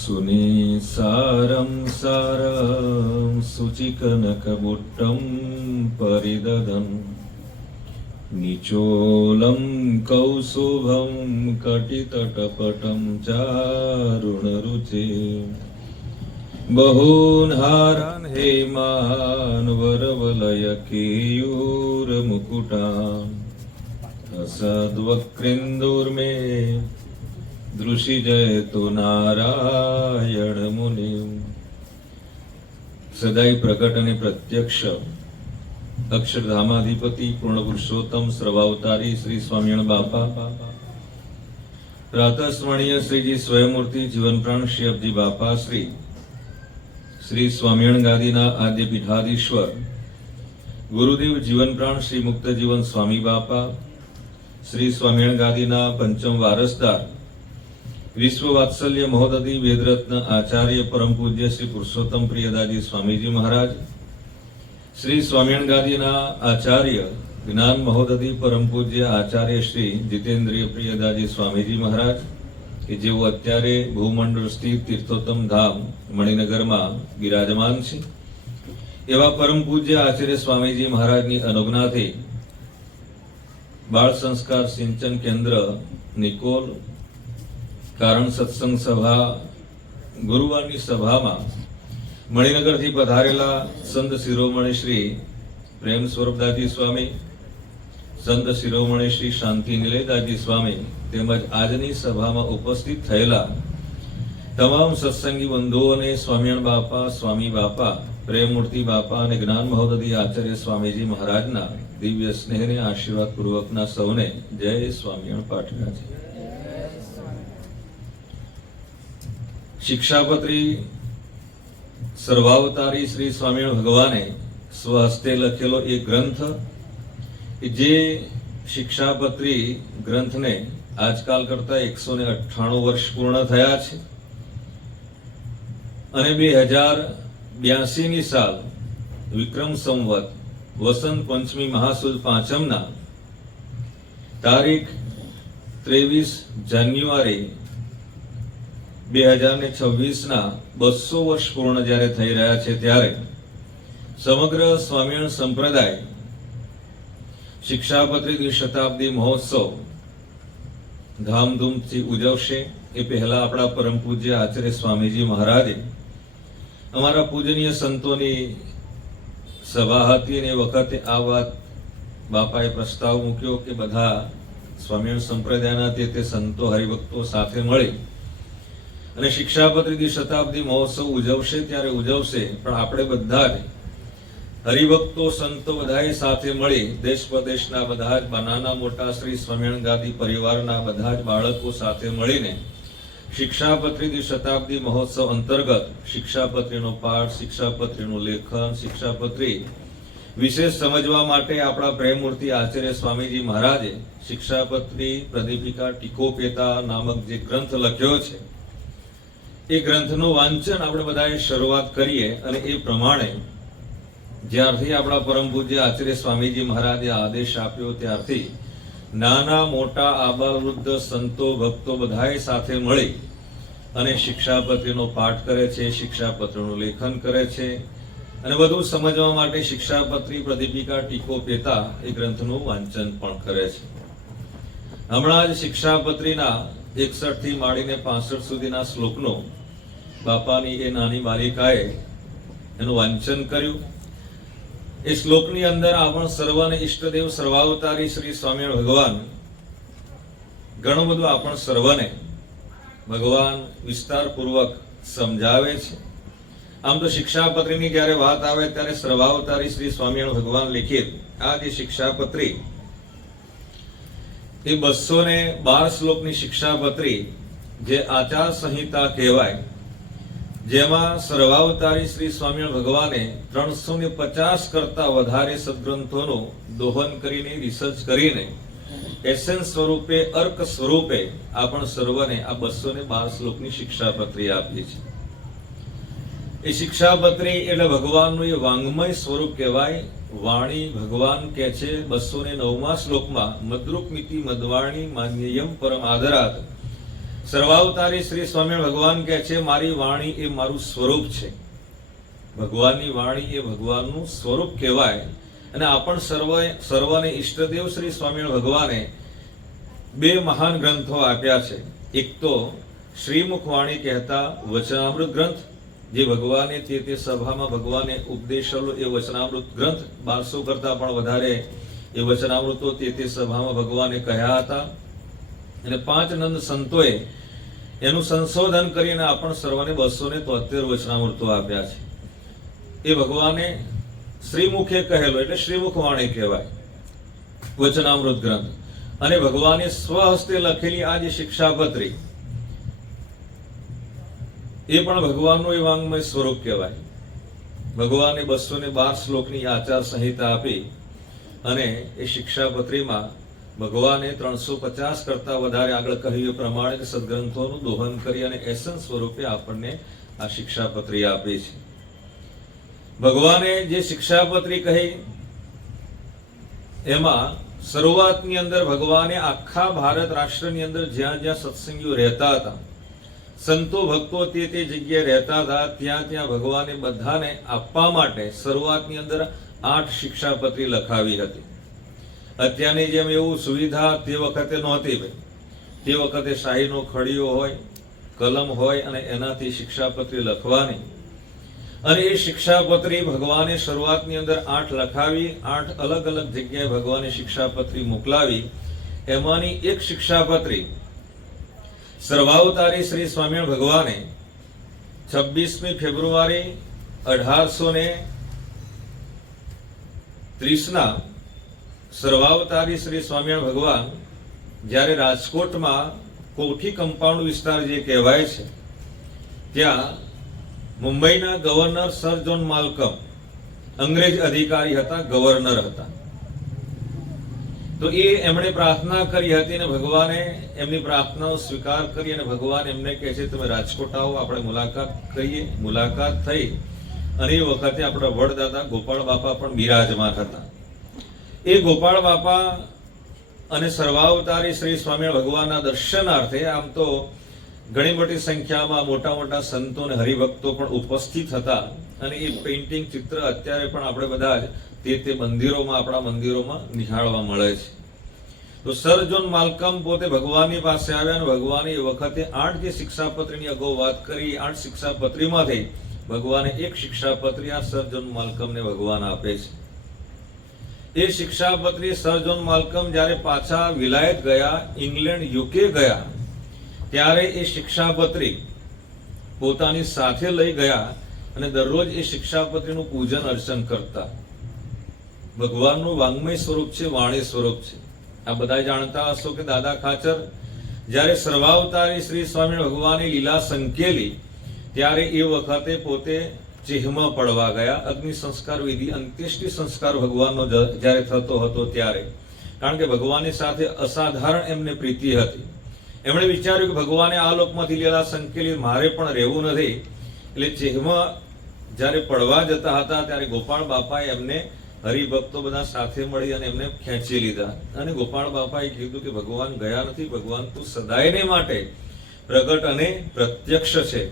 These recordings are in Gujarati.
सुनिसारं सारं शुचिकनकबुट्टं परिददन् निचोलं कौसुभं कटितटपटं चारुणरुचे बहून् हारान् हेमान् वरवलयकेयूरमुकुटान् असद्वक्रेन्दुर्मे दृशिजयतु नारायण मुनि। सदाई प्रकट અને પ્રત્યક્ષ અક્ષરધામાધિપતિ પૂર્ણ પુરુષોત્તમ સર્વાવતારી શ્રી સ્વામિનારાયણ બાપા, પ્રાતઃસ્મરણીય શ્રીજી સ્વયંમૂર્તિ જીવન પ્રાણ શ્રી અબજી બાપા શ્રી સ્વામિનારાયણ ગાદીના આદ્ય પીઠાધીશ્વર ગુરુદેવ જીવન પ્રાણ શ્રી મુક્ત જીવન સ્વામી બાપા, શ્રી સ્વામિનારાયણ ગાદીના પંચમ વારસદાર વિશ્વ વાત્સલ્ય મહોદધિ વેદરત્ન આચાર્ય પરમ પૂજ્ય શ્રી પુરુષોત્તમ પ્રિયદાજી સ્વામીજી મહારાજ, શ્રી સ્વામિનારાયણ ગાદીના આચાર્ય જ્ઞાન મહોદધિ પરમ પૂજ્ય આચાર્ય શ્રી જીતેન્દ્રિય પ્રિયદાજી સ્વામીજી મહારાજ કે જેઓ અત્યારે ભૂમંડળ સ્થિત તીર્થોત્તમ ધામ મણિનગરમાં બિરાજમાન છે, એવા પરમ પૂજ્ય આચાર્ય સ્વામીજી મહારાજની અનુજ્ઞાથી બાળ સંસ્કાર સિંચન કેન્દ્ર નિકોલ કારણ સત્સંગ સભા ગુરુવારની સભામાં મણિનગરથી પધારેલા સંત શિરોમણી શ્રી પ્રેમ સ્વરૂપદાજી સ્વામી, સંત શિરોમણી શ્રી શાંતિ નિલયદાજી સ્વામી તેમજ આજની સભામાં ઉપસ્થિત થયેલા તમામ સત્સંગી બંધુઓને સ્વામિનારાયણ બાપા, સ્વામી બાપા, પ્રેમમૂર્તિ બાપા અને જ્ઞાન મહોદધિ આચાર્ય સ્વામીજી મહારાજના દિવ્ય સ્નેહને આશીર્વાદ પૂર્વકના સૌને જય સ્વામિનારાયણ પાઠવ્યા છે। શિક્ષાપત્રી સર્વાવતારી શ્રી સ્વામિનારાયણ ભગવાને સ્વહસ્તે લખેલો એક ગ્રંથ, જે શિક્ષાપત્રી ગ્રંથને આજકાલ કરતા 198 વર્ષ પૂર્ણ થયા છે અને 2082ની સાલ વિક્રમ સંવત વસંત પંચમી મહાસુદ પાંચમના તારીખ 23 જાન્યુઆરી 2026ના 200 વર્ષ પૂર્ણ જ્યારે થઈ રહ્યા છે, ત્યારે સમગ્ર સ્વામિનારાયણ સંપ્રદાય શિક્ષાપત્રી દ્વિશતાબ્દી મહોત્સવ ધામધૂમથી ઉજવશે। એ પહેલા આપણા પરમ પૂજ્ય આચાર્ય સ્વામીજી મહારાજે અમારા પૂજનીય સંતોની સભા હતી અને એ વખતે આ વાત બાપાએ પ્રસ્તાવ મૂક્યો કે બધા સ્વામિનારાયણ સંપ્રદાયના તે સંતો હરિભક્તો સાથે મળી અને શિક્ષાપત્રી દ્વિશતાબ્દી મહોત્સવ ઉજવશે ત્યારે ઉજવશે, પણ આપણે બધા જ હરિભક્તો સંતો બધાએ સાથે મળી દેશ પ્રદેશના બધા જ નાના મોટા શ્રી સ્વામિનારાયણ ગાદી પરિવારના બધા જ બાળકો સાથે મળીને શિક્ષાપત્રી દ્વિશતાબ્દી મહોત્સવ અંતર્ગત શિક્ષાપત્રીનો પાઠ, શિક્ષાપત્રીનું લેખન, શિક્ષાપત્રી વિશેષ સમજવા માટે આપણા પ્રેમમૂર્તિ આચાર્ય સ્વામીજી મહારાજે શિક્ષાપત્રી પ્રદીપિકા ટીકોપેતા નામક જે ગ્રંથ લખ્યો છે, એ ગ્રંથનું વાંચન આપણે બધાએ શરૂઆત કરીએ અને એ પ્રમાણે જ્યારથી આપણા પરમ પૂજ્ય આચાર્ય સ્વામીજી મહારાજે આદેશ આપ્યો ત્યારથી નાના મોટા આબાવૃદ્ધ સંતો ભક્તો બધાએ સાથે મળી અને શિક્ષાપત્રીનો પાઠ કરે છે, શિક્ષાપત્રીનું લેખન કરે છે અને બધું સમજવા માટે શિક્ષાપત્રી પ્રદીપિકા ટીકોપેતા એ ગ્રંથનું વાંચન પણ કરે છે। હમણાં જ શિક્ષાપત્રીના 61 થી માંડીને 65 સુધીના શ્લોકનો બાપાની એ નાની બાલિકાએ એનું વાંચન કર્યું। એ શ્લોકની અંદર આપણ સર્વને ઈષ્ટદેવ સર્વાવતારી શ્રી સ્વામિનારાયણ ભગવાન ઘણું બધું આપણ સર્વને ભગવાન વિસ્તારપૂર્વક સમજાવે છે। આમ તો શિક્ષાપત્રીની જ્યારે વાત આવે ત્યારે સર્વાવતારી શ્રી સ્વામિનારાયણ ભગવાન લિખિત આ જે શિક્ષાપત્રી એ 212 શ્લોકની શિક્ષાપત્રી જે આચાર સંહિતા કહેવાય, જેમાં સર્વાવતારી શ્રી સ્વામિનારાયણ ભગવાને 350 કરતા વધારે સદગ્રંથોનું દોહન કરીને રિસર્ચ કરીને એસેન્સ સ્વરૂપે અર્ક સ્વરૂપે આપણ સર્વને આ 212 શ્લોકની શિક્ષાપત્રી આપી છે। એ શિક્ષાપત્રી એટલે ભગવાનનું એ વાંગ્મય સ્વરૂપ કહેવાય। વાણી ભગવાન કહે છે 209મા શ્લોકમાં મદ્રુક મિતિ મદવાણી માન્યયમ પરમ આદરાત સર્વાવતારી શ્રી સ્વામિનારાયણ ભગવાન કહે છે મારી વાણી એ મારું સ્વરૂપ છે. ભગવાનની વાણી એ ભગવાનનું સ્વરૂપ કહેવાય. અને આપણ સર્વને ઈષ્ટદેવ શ્રી સ્વામિનારાયણ ભગવાને બે મહાન ગ્રંથો આપ્યા છે. એક તો શ્રીમુખ વાણી કહેતા વચનામૃત ગ્રંથ, જે ભગવાને તે સભામાં ભગવાને ઉપદેશેલો એ વચનામૃત ગ્રંથ. 1200 કરતા પણ વધારે એ વચનામૃતો તે સભામાં ભગવાને કહ્યા હતા. અને 5 નંદ સંતોએ એનું સંશોધન કરીને આપણ સર્વને 273 વચનામૃતો આપ્યા છે. એ ભગવાને શ્રીમુખે કહેલો એટલે શ્રીમુખ વાણી કહેવાય, વચનામૃત ગ્રંથ. અને ભગવાને સ્વહસ્તે લખેલી આ જે શિક્ષાપત્રી એ પણ ભગવાનનું એ વાંગ્મય સ્વરૂપ કહેવાય. ભગવાને 212 શ્લોકની આચાર સંહિતા આપી અને એ શિક્ષાપત્રીમાં ભગવાને 350 કરતા વધારે આગળ કહ્યું એ પ્રમાણે સદગ્રંથોનું દોહન કરી અને એસન્સ સ્વરૂપે આપણને આ શિક્ષાપત્રી આપી છે. ભગવાને જે શિક્ષાપત્રી કહી એમાં શરૂઆતની અંદર ભગવાને આખા ભારત રાષ્ટ્રની અંદર જ્યાં જ્યાં સત્સંગીઓ રહેતા હતા, સંતો ભક્તો તે જગ્યાએ રહેતા હતા, ત્યાં ભગવાને બધાને આપવા માટે શરૂઆતની અંદર 8 શિક્ષાપત્રી લખાવી હતી. અત્યારની જેમ એવું સુવિધા તે વખતે નહોતી ભાઈ. તે વખતે શાહીનો ખડીયો હોય, કલમ હોય અને એનાથી શિક્ષાપત્રી લખવાની. અને એ શિક્ષાપત્રી ભગવાને શરૂઆતની અંદર 8 લખાવી, 8 અલગ અલગ જગ્યાએ ભગવાને શિક્ષાપત્રી મોકલાવી. એમાંની એક શિક્ષાપત્રી સર્વાવતારી શ્રી સ્વામિનારાયણ ભગવાને 26મી ફેબ્રુઆરી 1830 સર્વાવતારી શ્રી સ્વામિનારાયણ ભગવાન જ્યારે રાજકોટમાં કોઠી કમ્પાઉન્ડ વિસ્તાર જે કહેવાય છે ત્યાં મુંબઈના ગવર્નર સર જ્હોન માલ્કમ અંગ્રેજ અધિકારી હતા, ગવર્નર હતા. તો એમણે પ્રાર્થના કરી હતી અને ભગવાને એમની પ્રાર્થનાનો સ્વીકાર કરી અને ભગવાન એમને કહે છે તમે રાજકોટ આવો, આપણે મુલાકાત કરીએ. મુલાકાત થઈ અને એ વખતે આપણા વડદાદા ગોપાળ બાપા પણ બિરાજમાન હતા. એ ગોપાળ બાપા અને સર્વાવતારી શ્રી સ્વામિનારાયણ ભગવાનના દર્શનાર્થે આમ તો ઘણી મોટી સંખ્યામાં મોટા સંતો અને હરિભક્તો પણ ઉપસ્થિત હતા. અને એ પેઇન્ટિંગ ચિત્ર અત્યારે પણ આપણે બધા જ તે મંદિરોમાં, આપણા મંદિરોમાં નિહાળવા મળે છે. તો સર જ્હોન માલ્કમ પોતે ભગવાનની પાસે આવ્યા અને ભગવાને એ વખતે 8 જે શિક્ષાપત્રીની અગાઉ વાત કરી, 8 શિક્ષાપત્રીમાંથી ભગવાને એક શિક્ષાપત્રી આ સર જ્હોન માલ્કમને ભગવાન આપે છે. એ શિક્ષાપત્રી સર જ્હોન માલ્કમ જ્યારે પાછા વિલાયત ગયા, ઇંગ્લેન્ડ યુકે ગયા, ત્યારે એ શિક્ષાપત્રી પોતાની સાથે લઈ ગયા અને દરરોજ એ શિક્ષાપત્રીનું પૂજન અર્ચન કરતા. ભગવાનનું વાંગ્મય સ્વરૂપ છે, વાણી સ્વરૂપ છે. આ બધા જાણતા હશો કે દાદા ખાચર જ્યારે સર્વાવતારી શ્રી સ્વામિનારાયણ ભગવાને લીલા સંકેલી ત્યારે એ વખતે પોતે ચેહમાં પડવા ગયા. અગ્નિ સંસ્કાર વિધિ, અંત્યેષ્ટિ સંસ્કાર ભગવાનનો જ્યારે થતો હતો ત્યારે, કારણ કે ભગવાનની સાથે અસાધારણ એમને પ્રીતિ હતી. એમણે વિચાર્યું કે ભગવાને આ લોકમાંથી લીલા સંકેલી, મારે પણ રહેવું નથી. એટલે ચેહમાં જ્યારે પડવા જતા હતા ત્યારે ગોપાળ બાપાએ એમને હરિભક્તો બધા સાથે મળી અને એમને ખેંચી લીધા. અને ગોપાળ બાપાએ કીધું કે ભગવાન ગયા નથી, ભગવાન તું સદાયને માટે પ્રગટ અને પ્રત્યક્ષ છે.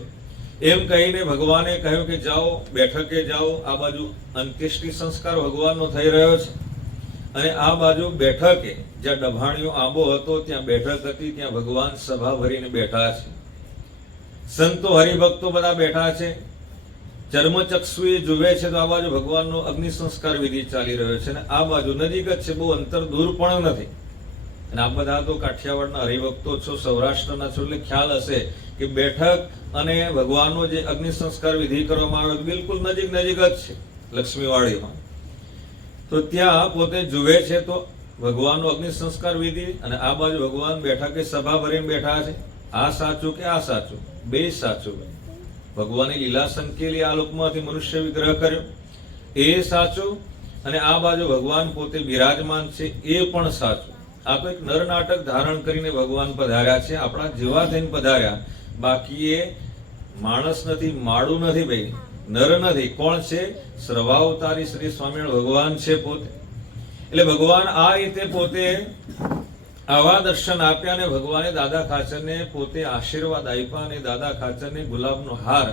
એમ કહીને ભગવાને કહ્યું કે જાઓ, બેઠકે જાઓ. આ બાજુ અંત્યેષ્ટિ સંસ્કાર ભગવાનનો થઈ રહ્યો છે અને આ બાજુ બેઠકે જ્યાં ડભાણીઓ આંબો હતો ત્યાં બેઠક હતી, ત્યાં ભગવાન સભા ભરીને બેઠા છે. સંતો હરિભક્તો બધા બેઠા છે. ચર્મચક્ષુએ જુએ છે તો આ બાજુ ભગવાનનો અગ્નિ સંસ્કાર વિધિ ચાલી રહ્યો છે અને આ બાજુ નજીક જ છે, બહુ અંતર દૂર પણ નથી. અને આ બધા તો કાઠિયાવાડના હરિભક્તો છો, સૌરાષ્ટ્રના છો, એટલે ખ્યાલ હશે કે બેઠક અને ભગવાનનો જે અગ્નિ સંસ્કાર વિધિ કરવામાં આવે બિલકુલ નજીક જ છે લક્ષ્મીવાડીમાં. તો ત્યાં પોતે જુએ છે તો ભગવાનનો અગ્નિ સંસ્કાર વિધિ અને આ બાજુ ભગવાન બેઠા કે સભા ભરીને બેઠા છે. આ સાચું કે આ સાચું? બે સાચું. ભગવાને લીલા સંકેલી આ લોકમાંથી મનુષ્ય વિગ્રહ કર્યો એ સાચું, અને આ બાજુ ભગવાન પોતે બિરાજમાન છે એ પણ સાચું. આ તો એક નર નાટક ધારણ કરીને ભગવાન પધાર્યા છે, આપણા જેવા થઈને પધાર્યા. બાકી એ માણસ નથી, માળું નથી ભાઈ, નર નથી. કોણ છે? સર્વાવતારી શ્રી સ્વામિનારાયણ ભગવાન છે પોતે. એટલે ભગવાન આ રીતે પોતે આવા દર્શન આપ્યા અને ભગવાને દાદા ખાચરને પોતે આશીર્વાદ આપ્યા અને દાદા ખાચરને ગુલાબનો હાર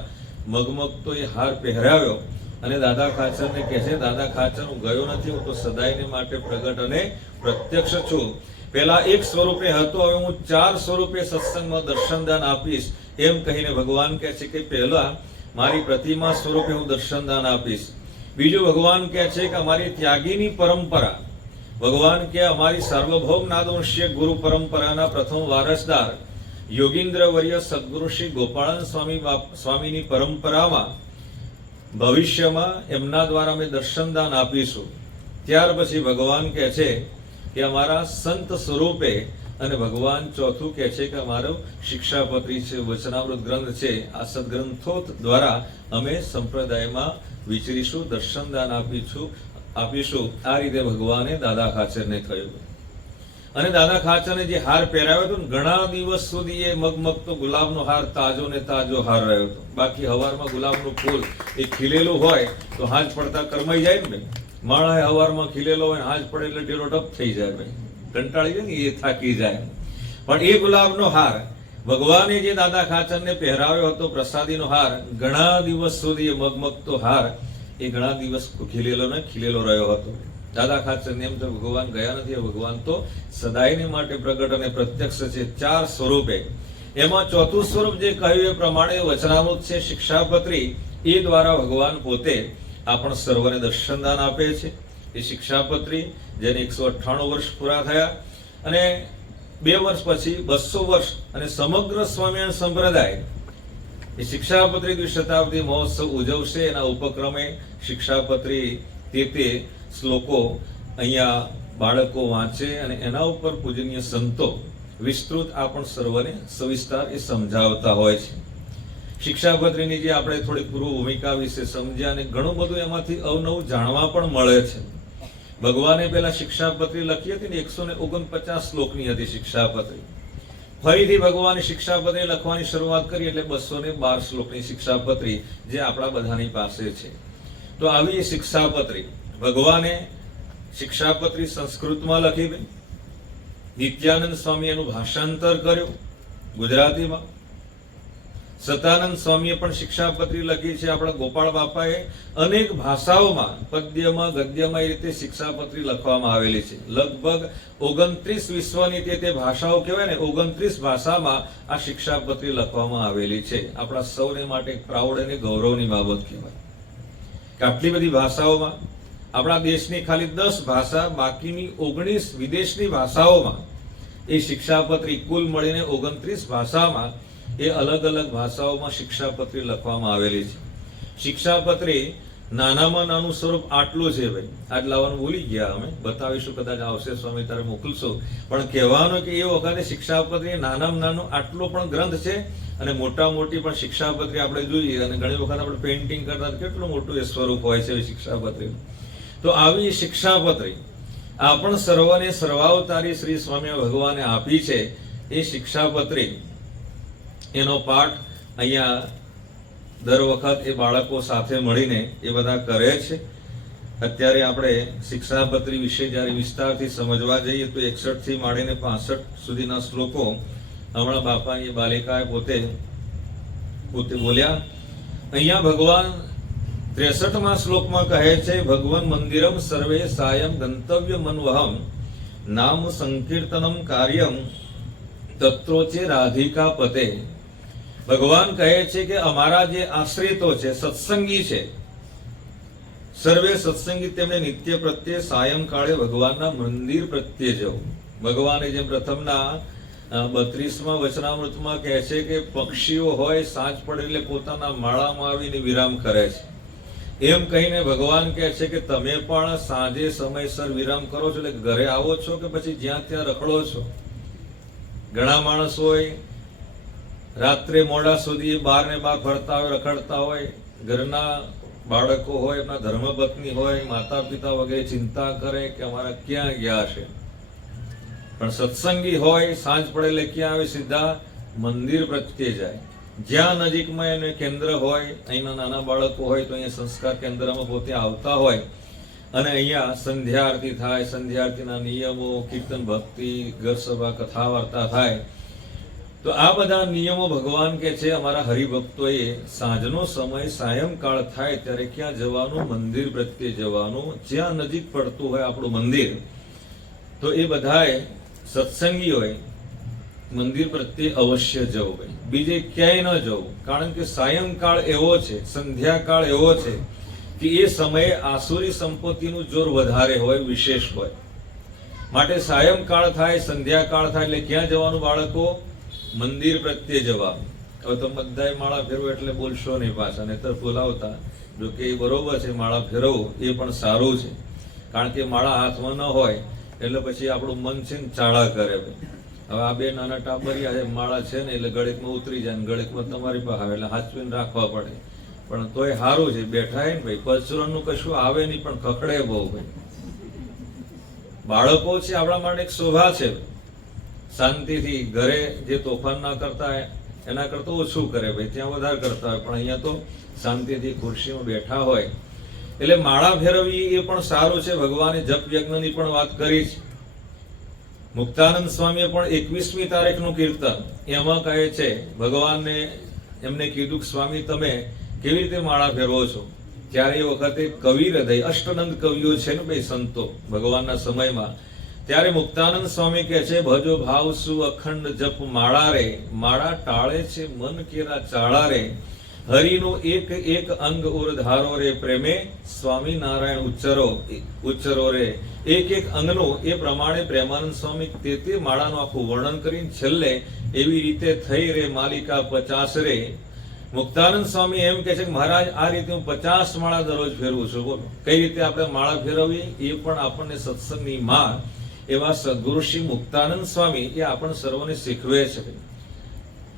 મગમગતો એ હાર પહેરાવ્યો અને દાદા ખાચરને કહે છે, દાદા ખાચર હું ગયો નથી, હું તો સદાયને માટે પ્રગટ અને પ્રત્યક્ષ છું. પેલા એક સ્વરૂપે હતો, હવે હું 4 સ્વરૂપે સત્સંગમાં દર્શનદાન આપીશ એમ કહીને ભગવાન કહે છે કે પહેલા મારી પ્રતિમા સ્વરૂપે હું દર્શનદાન આપીશ. બીજું ભગવાન કહે છે કે અમારી ત્યાગીની પરંપરા, ભગવાન કે અમારી સાર્વભૌમ નાદવંશીય ગુરુ પરંપરાના પ્રથમ વારસદાર યોગીન્દ્ર વર્ય સદગુરુ શ્રી ગોપાળન સ્વામીની પરંપરામાં ભવિષ્યમાં એમના દ્વારા અમે દર્શનદાન આપીશું. ત્યાર પછી ભગવાન કહે છે કે અમારા સંત સ્વરૂપે, અને ભગવાન ચોથું કહે છે કે અમારો શિક્ષાપત્રી છે, વચનામૃત ગ્રંથ છે, આ સદગ્રંથો દ્વારા અમે સંપ્રદાયમાં વિચરીશું, દર્શનદાન આપીશું. આ રીતે ભગવાને દાદા ખાચરને કહ્યું. અને દાદા ખાચરને જે હાર પહેરાવ્યો હતો ને, ઘણા દિવસ સુધી એ મગમગતો ગુલાબનો હાર તાજો ને તાજો હાર રહ્યો હતો. બાકી હવારમાં ગુલાબનું ફૂલ એ ખીલેલું હોય તો હાજ પડતા કરમાઈ જાય ને. માળા હવારમાં ખીલેલો હોય, હાજ પડે એટલે ઢેરો ટપ થઈ જાય, ભાઈ કંટાળી જાય ને, એ થાકી જાય. પણ એ ગુલાબનો હાર ભગવાને જે દાદા ખાચરને પહેરાવ્યો હતો, પ્રસાદીનો હાર, ઘણા દિવસ સુધી એ મગમગતો હાર એ ઘણા દિવસ ખીલેલો રહ્યો હતો. દાદા ખાચરને એમ તો ભગવાન ગયા નથી, ભગવાન તો સદાયને માટે પ્રગટ અને પ્રત્યક્ષ છે 4 સ્વરૂપે. એમાં ચોથું સ્વરૂપ જે કહ્યું એ પ્રમાણે વચનામૃત છે, શિક્ષાપત્રી, એ દ્વારા ભગવાન પોતે આપણ સર્વને દર્શનદાન આપે છે. એ શિક્ષાપત્રી જેને 198 વર્ષ પૂરા થયા અને 2 વર્ષ પછી 200 વર્ષ અને સમગ્ર સ્વામિનારાયણ સંપ્રદાય એ શિક્ષાપત્રી દ્વિશતાબ્દી મહોત્સવ ઉજવશે. એના ઉપક્રમે શિક્ષાપત્રી તે શ્લોકો અહીંયા બાળકો વાંચે અને એના ઉપર પૂજનીય સંતો વિસ્તૃત આપણ સર્વને સવિસ્તાર એ સમજાવતા હોય છે. શિક્ષાપત્રીની જે આપણે થોડી પૂર્વ ભૂમિકા વિશે સમજ્યા અને ઘણું બધું એમાંથી અવનવું જાણવા પણ મળે છે. ભગવાને પેલા શિક્ષાપત્રી લખી હતી ને 149 શ્લોકની હતી શિક્ષાપત્રી. ફરીથી ભગવાને શિક્ષાપત્રી લખવાની શરૂઆત કરી એટલે 212 શ્લોકની શિક્ષાપત્રી જે આપણા બધાની પાસે છે. તો આવી શિક્ષાપત્રી ભગવાને શિક્ષાપત્રી સંસ્કૃતમાં લખી, નિત્યાનંદ સ્વામી એનું ભાષાંતર કર્યું ગુજરાતીમાં. સતાનંદ સ્વામીએ પણ શિક્ષાપત્રી લખી છે. આપણા ગોપાળ બાપાએ અનેક ભાષાઓમાં, પદ્યમાં, ગદ્યમાં એ રીતે શિક્ષાપત્રી લખવામાં આવેલી છે. લગભગ 29 વિશ્વની તે ભાષાઓ કહેવાય ને, 29 ભાષામાં આ શિક્ષાપત્રી લખવામાં આવેલી છે. આપણા સૌને માટે પ્રાઉડ અને ગૌરવની બાબત કહેવાય કે આટલી બધી ભાષાઓમાં આપણા દેશની ખાલી 10 ભાષા, બાકીની 19 વિદેશની ભાષાઓમાં એ શિક્ષાપત્રી કુલ મળીને 29 ભાષામાં એ અલગ અલગ ભાષાઓમાં શિક્ષાપત્રી લખવામાં આવેલી છે. શિક્ષાપત્રી નાનામાં નાનું સ્વરૂપ આટલું છે ભાઈ. આજ લાવવાનું ભૂલી ગયા, અમે બતાવીશું, કદાચ આવશે સ્વામી તારે મોકલશો. પણ કહેવાનું કે એ વખતે શિક્ષાપત્રી નાનામાં નાનું આટલો પણ ગ્રંથ છે અને મોટા મોટી પણ શિક્ષાપત્રી આપણે જોઈએ અને ઘણી વખત આપણે પેઇન્ટિંગ કરતા કેટલું મોટું એ સ્વરૂપ હોય છે શિક્ષાપત્રીનું. તો આવી શિક્ષાપત્રી આપણ સર્વને સર્વાવતારી શ્રી સ્વામી ભગવાને આપી છે. એ શિક્ષાપત્રી એનો પાઠ અહીંયા દર વખત એ બાળકો સાથે મળીને એ બધા કરે છે. અત્યારે આપણે શિક્ષાપત્રી વિશે જ્યારે વિસ્તારથી સમજવા જઈએ તો 61 થી માંડીને 65 સુધીના શ્લોકો હમણાં બાપા એ બાલિકાએ પોતે બોલ્યા. અહીંયા ભગવાન 63માં શ્લોકમાં કહે છે, ભગવાન મંદિરમ સર્વે સાયમ ગંતવ્ય મનવહમ નામ સંકીર્તનમ કાર્યમ તત્રોચે રાધિકા પતે. ભગવાન કહે છે કે અમારા જે આશ્રિતો છે, સત્સંગી છે, સર્વે સત્સંગી, તેમને નિત્ય પ્રત્યે સાયંકાળે ભગવાનના મંદિર પ્રત્યે જવું. ભગવાને જેમ પ્રથમના 32માં વચનામૃતમાં કહે છે કે પક્ષીઓ હોય સાંજ પડે એટલે પોતાના માળામાં આવીને વિરામ કરે છે, એમ કહીને ભગવાન કહે છે કે તમે પણ સાંજે સમયસર વિરામ કરો છો, એટલે ઘરે આવો છો કે પછી જ્યાં ત્યાં રખડો છો. ઘણા માણસ હોય રાત્રે મોડા સુધી બહાર ને બહાર ફરતા હોય, રખડતા હોય. ઘરના બાળકો હોય, એમના ધર્મપત્ની હોય, માતા પિતા વગેરે ચિંતા કરે કે અમારા ક્યાં ગયા છે. પણ સત્સંગી હોય સાંજ પડે એટલે ક્યાં આવે? સીધા મંદિર પ્રત્યે જાય. જ્યાં નજીકમાં એને કેન્દ્ર હોય, અહીંના નાના બાળકો હોય તો અહીંયા સંસ્કાર કેન્દ્રમાં પોતે આવતા હોય અને અહીંયા સંધ્યા આરતી થાય, સંધ્યા આરતીના નિયમો, કીર્તન ભક્તિ, ઘર સભા, કથા વાર્તા થાય. તો આ બધા નિયમો ભગવાન કે છે અમારા હરિભક્તોએ સાંજનો સમય સાયંકાળ થાય ત્યારે ક્યાં જવાનું? મંદિર પ્રત્યે જવાનું. જ્યાં નજીક પડતું હોય આપણું મંદિર, તો એ બધાએ સત્સંગીઓએ મંદિર પ્રત્યે અવશ્ય જવું. બીજે ક્યાંય ન જવું. કારણ કે સાયંકાળ એવો છે, સંધ્યાકાળ એવો છે કે એ સમયે આસુરી સંપત્તિનું જોર વધારે હોય, વિશેષ હોય. માટે સાયંકાળ થાય, સંધ્યાકાળ થાય એટલે ક્યાં જવાનું બાળકો? મંદિર પ્રત્યે જવાનું. હવે તો બધાય માળા ફેરવો એટલે બોલશો નહીં પાછા, નહીતર બોલાવતા. જો કે એ બરોબર છે, માળા ફેરવવું એ પણ સારું છે. કારણ કે માળા હાથમાં ન હોય એટલે પછી આપણું મન છે ને ચાળા કરે. હવે આ બે નાના ટાબરિયા છે, માળા છે ને એટલે ગળેકમાં ઉતરી જાય, ગળેકમાં તમારી પાસે આવે એટલે હાચવીને રાખવા પડે. પણ તોય સારું છે, બેઠા ને ભાઈ, પરચુરણનું કશું આવે નહીં પણ ખખડે બહુ. ભાઈ બાળકો છે આપણા માટે એક શોભા છે. શાંતિથી ઘરે જે તોફાન ના કરતા એના કરતા ઓછું કરે, ભાઈ ત્યાં વધારે કરતા હોય, પણ અહીંયા તો શાંતિથી ખુરશીમાં બેઠા હોય. એટલે માળા ફેરવવી એ પણ સારું છે. ભગવાને જપ યજ્ઞની પણ વાત કરી છે. મુક્તાનંદ સ્વામીએ પણ 21મી તારીખનું કીર્તન એમાં કહે છે, ભગવાનને એમને કીધું કે સ્વામી તમે કેવી રીતે માળા ફેરવો છો? ત્યારે એ વખતે કવિ હૃદય, અષ્ટનંદ કવિઓ છે ને ભાઈ સંતો ભગવાનના સમયમાં, ત્યારે મુક્તાનંદ સ્વામી કહે છે, ભજો ભાવ સુ અખંડ જપ માળા રે, માળા ટાળે છે મન કેરા ચાળા રે, હરિનો એક એક અંગ ઓર ધારો રે, પ્રેમે સ્વામી નારાયણ ઉચ્ચરો રે. એક એક અંગનું એ પ્રમાણે પ્રેમાનંદ સ્વામી તે માળાનું આખું વર્ણન કરીને છેલ્લે એવી રીતે થઈ રે માલિકા 50 રે. મુક્તાનંદ સ્વામી એમ કે છે કે મહારાજ આ રીતે હું 50 માળા દરરોજ ફેરવું છું. બોલો કઈ રીતે આપણે માળા ફેરવીએ એ પણ આપણને સત્સંગની માં એવા સદગુરુ શ્રી મુક્તાનંદ સ્વામી એ આપણને સર્વને શીખવે છે.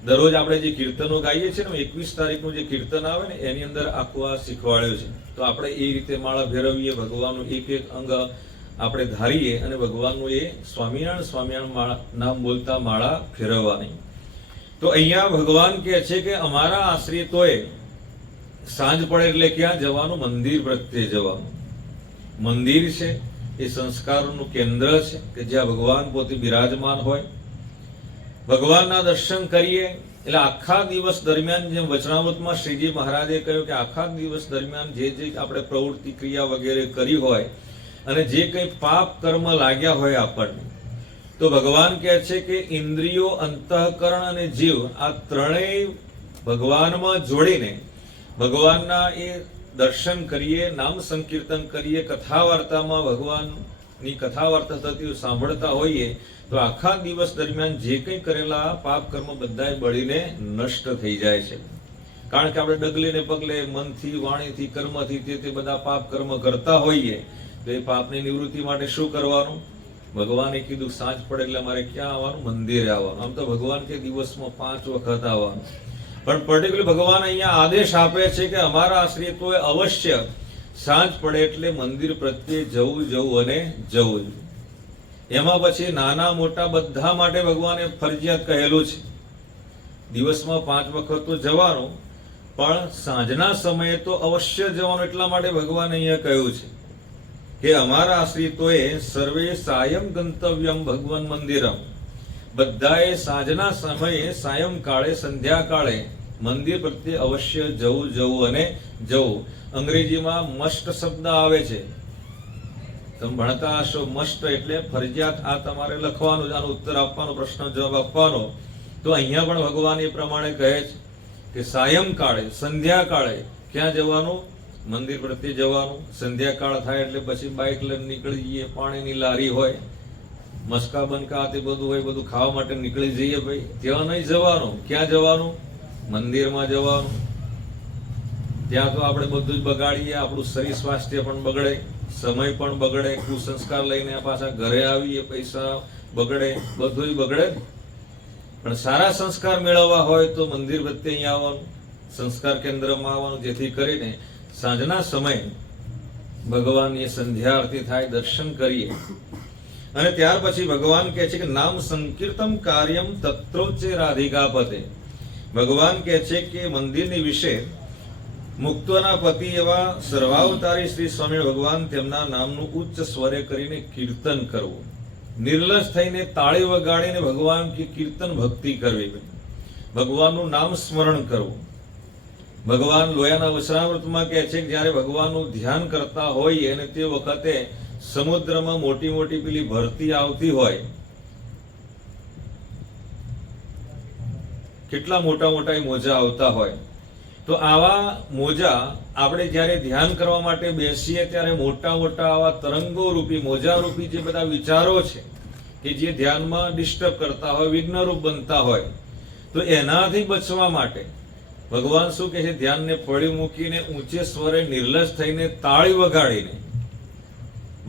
દરરોજ આપણે જે કીર્તનો ગાઈએ છીએ ને, 21 તારીખનું જે કીર્તન આવે ને એની અંદર આખું આ શીખવાડ્યું છે. તો આપણે એ રીતે માળા ફેરવીએ, ભગવાનનું એક એક અંગ આપણે ધારીએ અને ભગવાનનું એ સ્વામિનારાયણ નામ બોલતા માળા ફેરવવાની. તો અહીંયા ભગવાન કહે છે કે અમારા આશ્રિતોએ સાંજ પડે એટલે ક્યાં જવાનું? મંદિર પ્રત્યે જવાનું. મંદિર છે એ સંસ્કારોનું કેન્દ્ર છે કે જ્યાં ભગવાન પોતે બિરાજમાન હોય. ભગવાનના દર્શન કરીએ એટલે આખા દિવસ દરમિયાન, જેમ વચનામૃતમાં શ્રીજી મહારાજે કહ્યું કે આખા દિવસ દરમિયાન જે આપણે પ્રવૃત્તિ ક્રિયા વગેરે કરી હોય અને જે કંઈ પાપ કર્મ લાગ્યા હોય આપણને, તો ભગવાન કહે છે કે ઇન્દ્રિયો, અંતઃકરણ અને જીવ આ ત્રણેય ભગવાનમાં જોડીને ભગવાનના એ દર્શન કરીએ, નામ સંકીર્તન કરીએ, કથા વાર્તામાં ભગવાનની કથા વાર્તા થતી સાંભળતા હોઈએ, તો આખા દિવસ દરમિયાન જે કંઈ કરેલા પાપ કર્મ બધાય બળીને નષ્ટ થઈ જાય છે. કારણ કે આપણે ડગલે પગલે મનથી, વાણીથી, કર્મથી તે બધા પાપ કર્મ કરતા હોઈએ, તો એ પાપની નિવૃત્તિ માટે શું કરવાનું? ભગવાને કીધું સાંજ પડે એટલે મારે ક્યાં આવવાનું? મંદિરે આવવાનું. આમ તો ભગવાન કે દિવસમાં 5 વખત આવવાનું, પણ પર્ટિક્યુલર ભગવાન અહીંયા આદેશ આપે છે કે અમારા આશ્રિતોએ અવશ્ય સાંજ પડે એટલે મંદિર પ્રત્યે જવું અને જવું. એમાં પછી નાના મોટા બધા માટે ભગવાને ફરજિયાત કહેલું છે. દિવસમાં 5 વખત તો જવાનું, પણ સાંજના સમયે તો અવશ્ય જવાનું. એટલા માટે ભગવાન અહીંયા કહ્યું છે કે અમારા આશ્રિતોએ સર્વે સાયં ગંતવ્યમ ભગવાન મંદિરમ, બધાએ સાંજના સમયે સાયંકાળે, સંધ્યાકાળે મંદિર પ્રત્યે અવશ્ય જવું અને જવું. અંગ્રેજીમાં મસ્ટ શબ્દ આવે છે, તમે ભણતા હશો. મસ્ટ એટલે ફરજિયાત, આ તમારે લખવાનું, આનો ઉત્તર આપવાનો, પ્રશ્ન જવાબ આપવાનો. તો અહીંયા પણ ભગવાન એ પ્રમાણે કહે છે કે સાયંકાળે, સંધ્યાકાળે ક્યાં જવાનું? મંદિર પ્રત્યે જવાનું. સંધ્યાકાળ થાય એટલે પછી બાઇક લઈને નીકળી જઈએ, પાણીની લારી હોય, મસ્કા બનકા તે બધું હોય, બધું ખાવા માટે નીકળી જઈએ. ભાઈ ત્યાં નહીં જવાનું. ક્યાં જવાનું? મંદિરમાં જવાનું. ત્યાં તો આપણે બધું જ બગાડીએ, આપણું શરીર સ્વાસ્થ્ય પણ બગડે, સમય પણ બગડે, કુસંસ્કાર લઈને પાછા ઘરે આવીએ, પૈસા બગડે, બધું બગડે. પણ સારા સંસ્કાર મેળવવા હોય તો મંદિર પ્રત્યે અહીંયા આવવાનું, સંસ્કાર કેન્દ્રમાં આવવાનું, જેથી કરીને સાંજના સમયે ભગવાનની સંધ્યા આરતી થાય, દર્શન કરીએ. અને ત્યાર પછી ભગવાન કહે છે કે નામ સંકીર્તન કાર્યમ તત્રોચ્ચે રાધિકાપતે. ભગવાન કહે છે કે મંદિરની વિશે મુક્તોના પતિ એવા સર્વાવતારી શ્રી સ્વામી ભગવાન તેમના નામનું ઉચ્ચ સ્વરે કરીને કીર્તન કરવું, નિર્લજ થઈને તાળી વગાડીને ભગવાન की કીર્તન ભક્તિ કરવી, ભગવાનનું નામ સ્મરણ કરવું. ભગવાન લોયાના વચનામૃતમાં કહે છે કે જ્યારે ભગવાનનું ધ્યાન કરતા હોઈએ અને તે વખતે સમુદ્રમાં મોટી મોટી પેલી ભરતી આવતી હોય, કેટલા મોટા મોટા એ મોજા આવતા હોય, તો આવા મોજા આપણે જ્યારે ધ્યાન કરવા માટે બેસીએ ત્યારે મોટા મોટા આવા તરંગો રૂપી મોજા રૂપી જે બધા વિચારો છે કે જે ધ્યાનમાં ડિસ્ટર્બ કરતા હોય, વિઘ્નરૂપ બનતા હોય, તો એનાથી બચવા માટે ભગવાન શું કહે છે? ધ્યાનને પડી મૂકીને ઊંચે સ્વરે નિર્લજ થઈને તાળી વગાડીને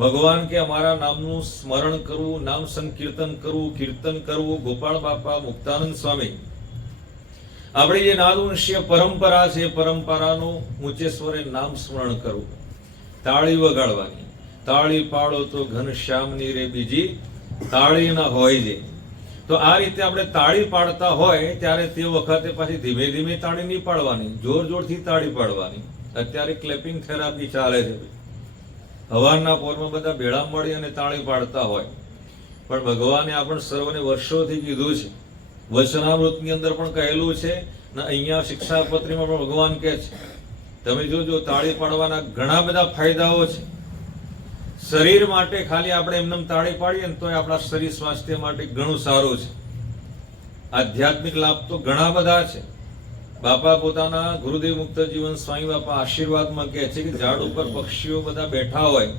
ભગવાન કે અમારા નામનું સ્મરણ કરવું, નામ સંકીર્તન કરવું, કીર્તન કરવું. ગોપાળ બાપા, મુક્તાનંદ સ્વામી, આપણી જે નાદવંશીય પરંપરા છે એ પરંપરાનું ઊંચે સ્વરે નામ સ્મરણ કરવું, તાળી વગાડવાની. તાળી પાડો તો ઘનશ્યામની રે બીજી તાળી ના હોય છે. તો આ રીતે આપણે તાળી પાડતા હોય ત્યારે તે વખતે પાછી ધીમે ધીમે તાળી નહીં પાડવાની, જોર જોરથી તાળી પાડવાની. અત્યારે ક્લેપિંગ થેરાપી ચાલે છે. હવારના પોરમાં બધા ભેળા મળી અને તાળી પાડતા હોય, પણ ભગવાને આપણને સર્વને વર્ષોથી કીધું છે, વચનામૃતની અંદર પણ કહેલું છે ને અહીંયા શિક્ષાપત્રીમાં પણ ભગવાન કહે છે. તમે જોજો, તાળી પાડવાના ઘણા બધા ફાયદાઓ છે. શરીર માટે ખાલી આપણે એમને તાળી પાડીએ ને તો આપણા શરીર સ્વાસ્થ્ય માટે ઘણું સારું છે. આધ્યાત્મિક લાભ તો ઘણા બધા છે. બાપા પોતાના ગુરુદેવ મુક્ત જીવન સ્વામી બાપા આશીર્વાદમાં કહે છે કે ઝાડ ઉપર પક્ષીઓ બધા બેઠા હોય,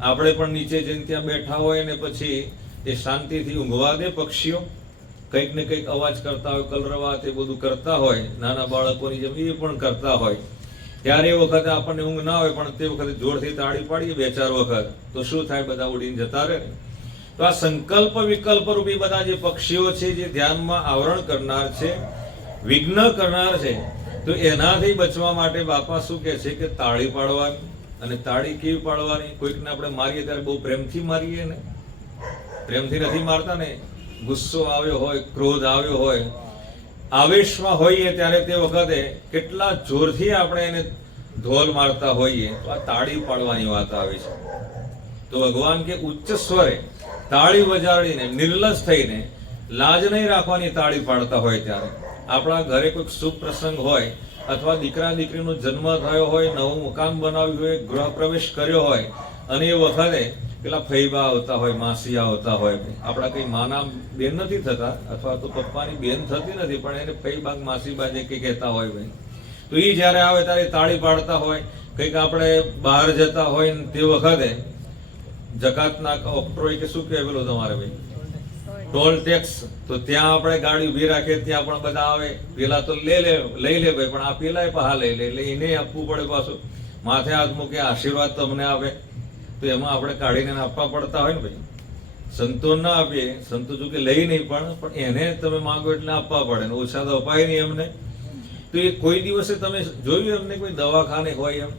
આપણે પણ નીચે જઈને ત્યાં બેઠા હોય ને પછી એ શાંતિથી ઊંઘવા દે. પક્ષીઓ કંઈક ને કંઈક અવાજ કરતા હોય, કલરવા તે બધું કરતા હોય, નાના બાળકોની જેમ એ પણ કરતા હોય, ત્યારે એ વખતે આપણને ઊંઘ ના હોય, પણ તે વખતે જોરથી તાળી પાડીએ 2-4 વખત, તો શું થાય? બધા ઉડીને જતા રહે. તો આ સંકલ્પ વિકલ્પ રૂપી બધા જે પક્ષીઓ છે, જે ધ્યાનમાં આવરણ કરનાર છે, વિઘ્ન કરનાર છે, તો એનાથી બચવા માટે બાપા શું કહે છે કે તાળી પાડવાની. અને તાળી કેવી પાડવાની? કોઈકને આપણે મારીએ ત્યારે બહુ પ્રેમથી મારીએ ને, પ્રેમથી નથી મારતા ને. ગુસ્સો આવ્યો હોય, ક્રોધ આવ્યો હોય, આવેશમાં હોઈએ ત્યારે તે વખતે કેટલા જોરથી આપણે એને ધોલ મારતા હોઈએ, તો આ તાળી પાડવાની વાત આવે છે. તો ભગવાન કે ઉચ્ચ સ્વરે તાળી વજાડીને નિર્લજ થઈને લાજ નહીં રાખવાની તાળી પાડતા હોય ત્યારે. આપણા ઘરે કોઈક શુભ પ્રસંગ હોય, અથવા દીકરા દીકરીનો જન્મ થયો હોય, નવું મકાન બનાવ્યું હોય, ગૃહ પ્રવેશ કર્યો હોય, અને એ વખતે પેલા ફૈબા આવતા હોય, માસી આવતા હોય. આપણા કઈ માના બેન નથી થતા, અથવા તો પપ્પાની બેન થતી નથી, પણ એને ફૈબા માસીબા જે કઈ કહેતા હોય ભાઈ, તો એ જયારે આવે ત્યારે તાળી પાડતા હોય. કંઈક આપણે બહાર જતા હોય ને તે વખતે જકાતના ઓક્ટ્રોય કે શું કહેવાય પેલું તમારે ભાઈ, ટોલ ટેક્સ, તો ત્યાં આપણે ગાડી ઉભી રાખીએ, ત્યાં પણ બધા આવે. પેલા તો લઈ લે ભાઈ, પણ આ પેલા પહા લઈ લે, એટલે એને આપવું પડે પાછું. માથે હાથ મૂકે આશીર્વાદ તમને આપે, તો એમાં આપણે કાઢીને આપવા પડતા હોય ને ભાઈ. સંતો ના આપીએ, સંતો જો કે લઈ નહીં, પણ એને તમે માંગો એટલે આપવા પડે ને, ઓછા તો અપાય નહીં એમને. તો એ કોઈ દિવસે તમે જોયું એમને કોઈ દવાખાને હોય એમ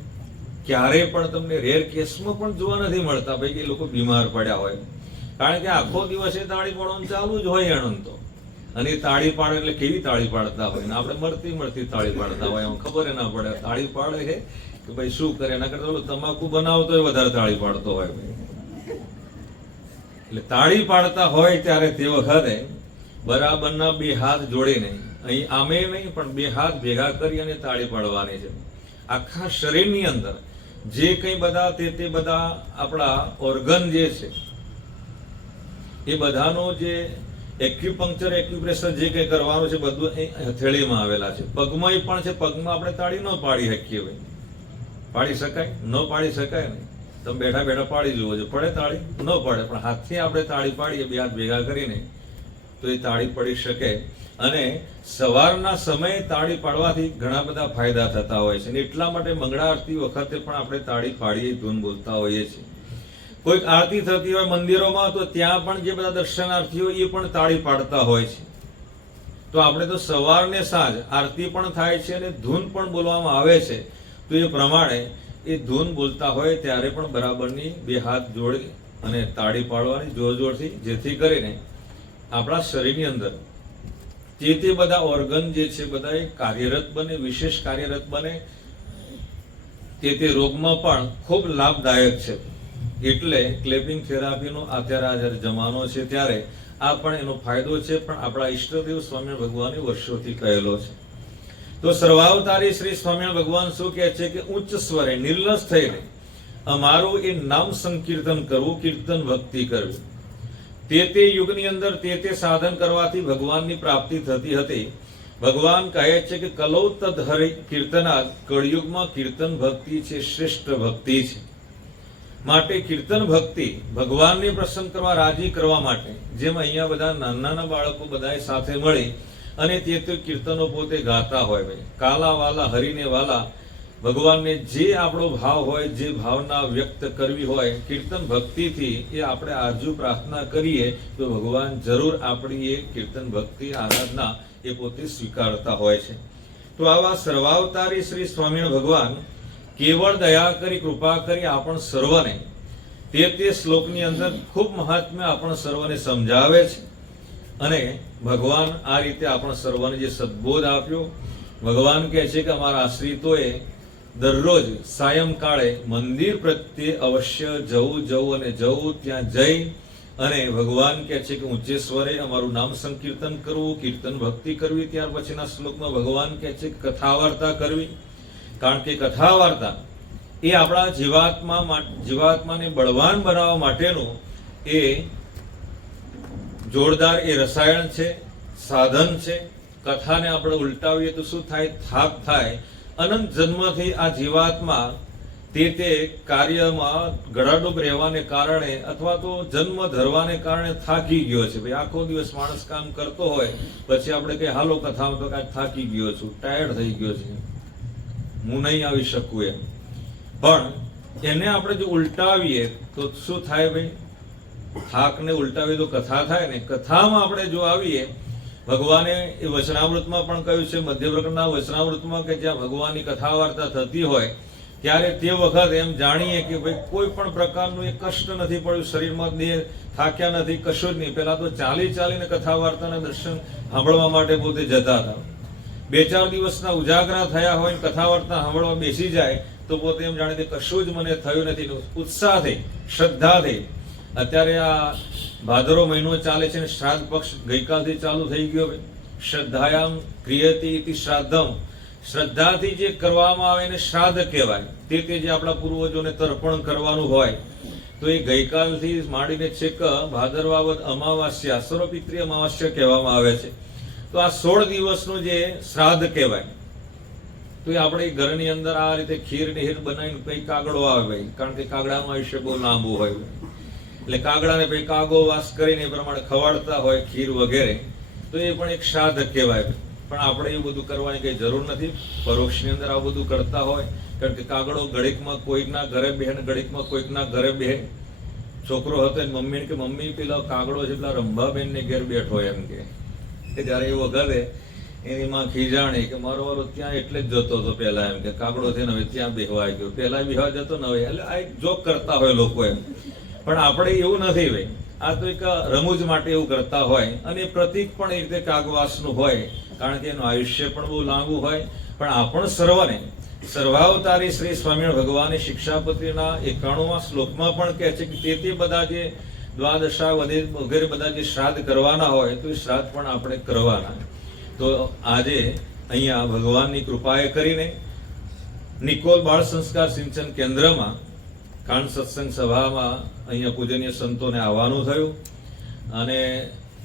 ક્યારે પણ તમને રેર કેસમાં પણ જોવા નથી મળતા ભાઈ કે એ લોકો બીમાર પડ્યા હોય. કારણ કે આખો દિવસ એ તાળી પાડવાનું ચાલુ જ હોય એણન તો. અને એ તાળી પાડે એટલે કેવી તાળી પાડતા હોય ને આપણે મળતી તાળી પાડતા હોય, એમાં ખબર ના પડે તાળી પાડે છે કે ભાઈ શું કરે. એના કરતા તમાકુ બનાવતો હોય વધારે તાળી પાડતો હોય ભાઈ. એટલે તાળી પાડતા હોય ત્યારે તે વખતે બરાબરના 2 હાથ જોડીને, અહીં આમે નહીં પણ 2 હાથ ભેગા કરી અને તાળી પાડવાની છે. આખા શરીરની અંદર જે કંઈ બધા તે બધા આપણા ઓર્ગન જે છે એ બધાનો જે એક્યુપંક્ચર એક્યુપ્રેશર જે કંઈ કરવાનું છે બધું હથેળીમાં આવેલા છે. પગમાં પણ છે, પગમાં આપણે તાળી ન પાડી શકીએ ભાઈ. પાડી શકાય? ન પાડી શકાય ને. તમે બેઠા બેઠા પાડી જુઓ છો, પડે તાળી? ન પડે. પણ હાથથી આપણે તાળી પાડીએ 2 હાથ ભેગા કરીને તો એ તાળી પડી શકે. અને સવારના સમયે તાળી પાડવાથી ઘણા બધા ફાયદા થતા હોય છે. એટલા માટે મંગળા આરતી વખતે પણ આપણે તાળી પાડીએ, ધૂન બોલતા હોઈએ છીએ. કોઈક આરતી થતી હોય મંદિરોમાં, તો ત્યાં પણ જે બધા દર્શનાર્થીઓ એ પણ તાળી પાડતા હોય છે. તો આપણે તો સવાર ને સાંજ આરતી પણ થાય છે અને ધૂન પણ બોલવામાં આવે છે. તો એ પ્રમાણે એ ધૂન બોલતા હોય ત્યારે પણ બરાબરની 2 હાથ જોડી અને તાળી પાડવાની જોર જોરથી, જેથી કરીને આપણા શરીરની અંદર તે બધા ઓર્ગન જે છે બધા કાર્યરત બને, વિશેષ કાર્યરત બને. તે રોગમાં પણ ખૂબ લાભદાયક છે. એટલે ક્લેપિંગ થેરાપીનો અત્યારે જ્યારે જમાનો છે ત્યારે આ પણ એનો ફાયદો છે. પણ આપણા ઈષ્ટદેવ સ્વામિનારાયણ ભગવાને વર્ષોથી કહેલો છે. તો સર્વાવતારી શ્રી સ્વામિનારાયણ ભગવાન શું કહે છે કે ઉચ્ચ સ્વરે નિર્લસ થઈને અમારું એ નામ સંકીર્તન કરવું, કીર્તન ભક્તિ કરવી. તે યુગની અંદર તે સાધન કરવાથી ભગવાનની પ્રાપ્તિ થતી હતી. ભગવાન કહે છે કે કલૌ તદ હરિ કીર્તનાદ, કળિયુગમાં કીર્તન ભક્તિ છે શ્રેષ્ઠ ભક્તિ છે. માટે કીર્તન ભક્તિ ભગવાનને પ્રસન્ન કરવા, રાજી કરવા માટે, જેમ અહીંયા બધા નાના બાળકો બધા સાથે મળી અને તે કીર્તનો પોતે ગાતા હોય. ભાઈ કાલા વાલા હરિને વાલા, ભગવાનને જે આપણો ભાવ હોય, જે ભાવના વ્યક્ત કરવી હોય, કીર્તન ભક્તિથી એ આપણે આરજુ પ્રાર્થના કરીએ તો ભગવાન જરૂર આપણી એ કીર્તન ભક્તિ આરાધના એ પોતે સ્વીકારતા હોય છે. તો આવા સર્વાવતારી શ્રી સ્વામિનારાયણ ભગવાન કેવળ દયા કરી, કૃપા કરી આપણ સર્વને તે શ્લોકની અંદર ખૂબ મહાત્મ્ય આપણ સર્વને સમજાવે છે. અને ભગવાન આ રીતે આપણ સર્વને જે સદબોધ આપ્યો, ભગવાન કહે છે કે અમારા આશ્રિતોએ દરરોજ સાયંકાળે મંદિર પ્રત્યે અવશ્ય જવું અને જવું, ત્યાં જઈ અને ભગવાન કહે છે કે ઊંચે સ્વરે અમારું નામ સંકીર્તન કરવું, કીર્તન ભક્તિ કરવી. ત્યાર પછીના શ્લોકમાં ભગવાન કહે છે કે કથા વાર્તા કરવી. કારણ કે કથા વાર્તા એ આપણા જીવાત્માને બળવાન બનાવવા માટેનું એ જોરદાર એ રસાયણ છે, સાધન છે. કથાને આપણે ઉલટાવીએ તો શું થાય? થાક થાય. અનંત જન્મથી આ જીવાત્મા તે કાર્યમાં ગળાડૂબ રહેવાને કારણે અથવા તો જન્મ ધરવાને કારણે થાકી ગયો છે. ભાઈ આખો દિવસ માણસ કામ કરતો હોય, પછી આપણે કહીએ હાલો કથામાં, તો કાંઈ થાકી ગયો છું, ટાયર્ડ થઈ ગયો છે, હું નહીં આવી શકું એમ. પણ એને આપણે જો ઉલટાવીએ તો શું થાય? ભાઈ થાકને ઉલટાવીએ તો કથા થાય ને. કથામાં આપણે જો આવીએ, ભગવાને એ વચનામૃતમાં પણ કહ્યું છે, મધ્યપ્રકરણના વચનામૃતમાં, કે જ્યાં ભગવાનની કથા વાર્તા થતી હોય ત્યારે તે વખત એમ જાણીએ કે ભાઈ કોઈ પણ પ્રકારનું એ કષ્ટ નથી પડ્યું, શરીરમાં દેહ થાક્યા નથી, કશું જ નહીં. પહેલા તો ચાલીને કથા વાર્તાના દર્શન સાંભળવા માટે પોતે જતા હતા. 2-4 દિવસના ઉજાગરા થયા હોય, કથા વાર્તા સાંભળવા બેસી જાય તો પોતે એમ જાણે કે કશું જ મને થયું નથી. ઉત્સાહથી, શ્રદ્ધાથી. અત્યારે આ ભાદરો મહિનો ચાલે છે ને શ્રાદ્ધ પક્ષ ગઈકાલથી ચાલુ થઈ ગયો. શ્રદ્ધાયામ ક્રિયતે ઇતિ શ્રાદ્ધમ, શ્રદ્ધાથી જે કરવામાં આવે એને શ્રાદ્ધ કહેવાય. તે જે આપણા પૂર્વજોને તર્પણ કરવાનું હોય, તો એ ગઈકાલથી માંડીને છેક ભાદરવા અમાવાસ્યા, સર્વપિતૃ અમાવાસ્યા કહેવામાં આવે છે. તો આ 16 દિવસનું જે શ્રાદ્ધ કહેવાય. તો એ આપણે ઘરની અંદર આ રીતે ખીર ને હીર બનાવીને પછી કાગડો આવે ભાઈ, કારણ કે કાગડાનું આયુષ્ય બહુ લાંબુ હોય. એટલે કાગડાને પછી કાગો વાસ કરીને એ પ્રમાણે ખવાડતા હોય ખીર વગેરે. તો એ પણ એક શ્રાદ્ધ કહેવાય. પણ આપણે એવું બધું કરવાની કઈ જરૂર નથી. પરોક્ષની અંદર આવું બધું કરતા હોય, કારણ કે કાગડો ઘડીકમાં કોઈકના ઘરે બેહે ને ઘડીકમાં કોઈકના ઘરે બેહે. છોકરો હતો એની મમ્મીને કે મમ્મી પેલા કાગડો છે પેલા રંભાબેન ને ઘેર બેઠો એમ કે. જયારે એ વખતે એની માં ખીજાણી કે મારો વાલો ત્યાં એટલે જ જતો હતો પેલા, એમ કે કાગડો થઈને હવે ત્યાં બેહવા ગયો. પેલા બેહવા જતો ને હવે, એટલે આ એક જોક કરતા હોય લોકો એમ. પણ આપણે એવું નથી ભાઈ. આ તો એક રમૂજ માટે એવું કરતા હોય. અને પ્રતીક પણ એ રીતે કાગવાસનું હોય, કારણ કે એનું આયુષ્ય પણ બહુ લાંબુ હોય. પણ આપણ સર્વને સર્વાવતારી શ્રી સ્વામિનારાયણ ભગવાને શિક્ષાપત્રીના 91મા શ્લોકમાં પણ કહે છે કે તે બધા જે દ્વાદશા વગેરે બધા જે શ્રાદ્ધ કરવાના હોય, તો એ શ્રાદ્ધ પણ આપણે કરવાના. તો આજે અહીંયા ભગવાનની કૃપાએ કરીને નિકોલ બાળ સંસ્કાર સિંચન કેન્દ્રમાં કાંડ સત્સંગ સભામાં અહીંયા પૂજનીય સંતોને આવવાનું થયું. અને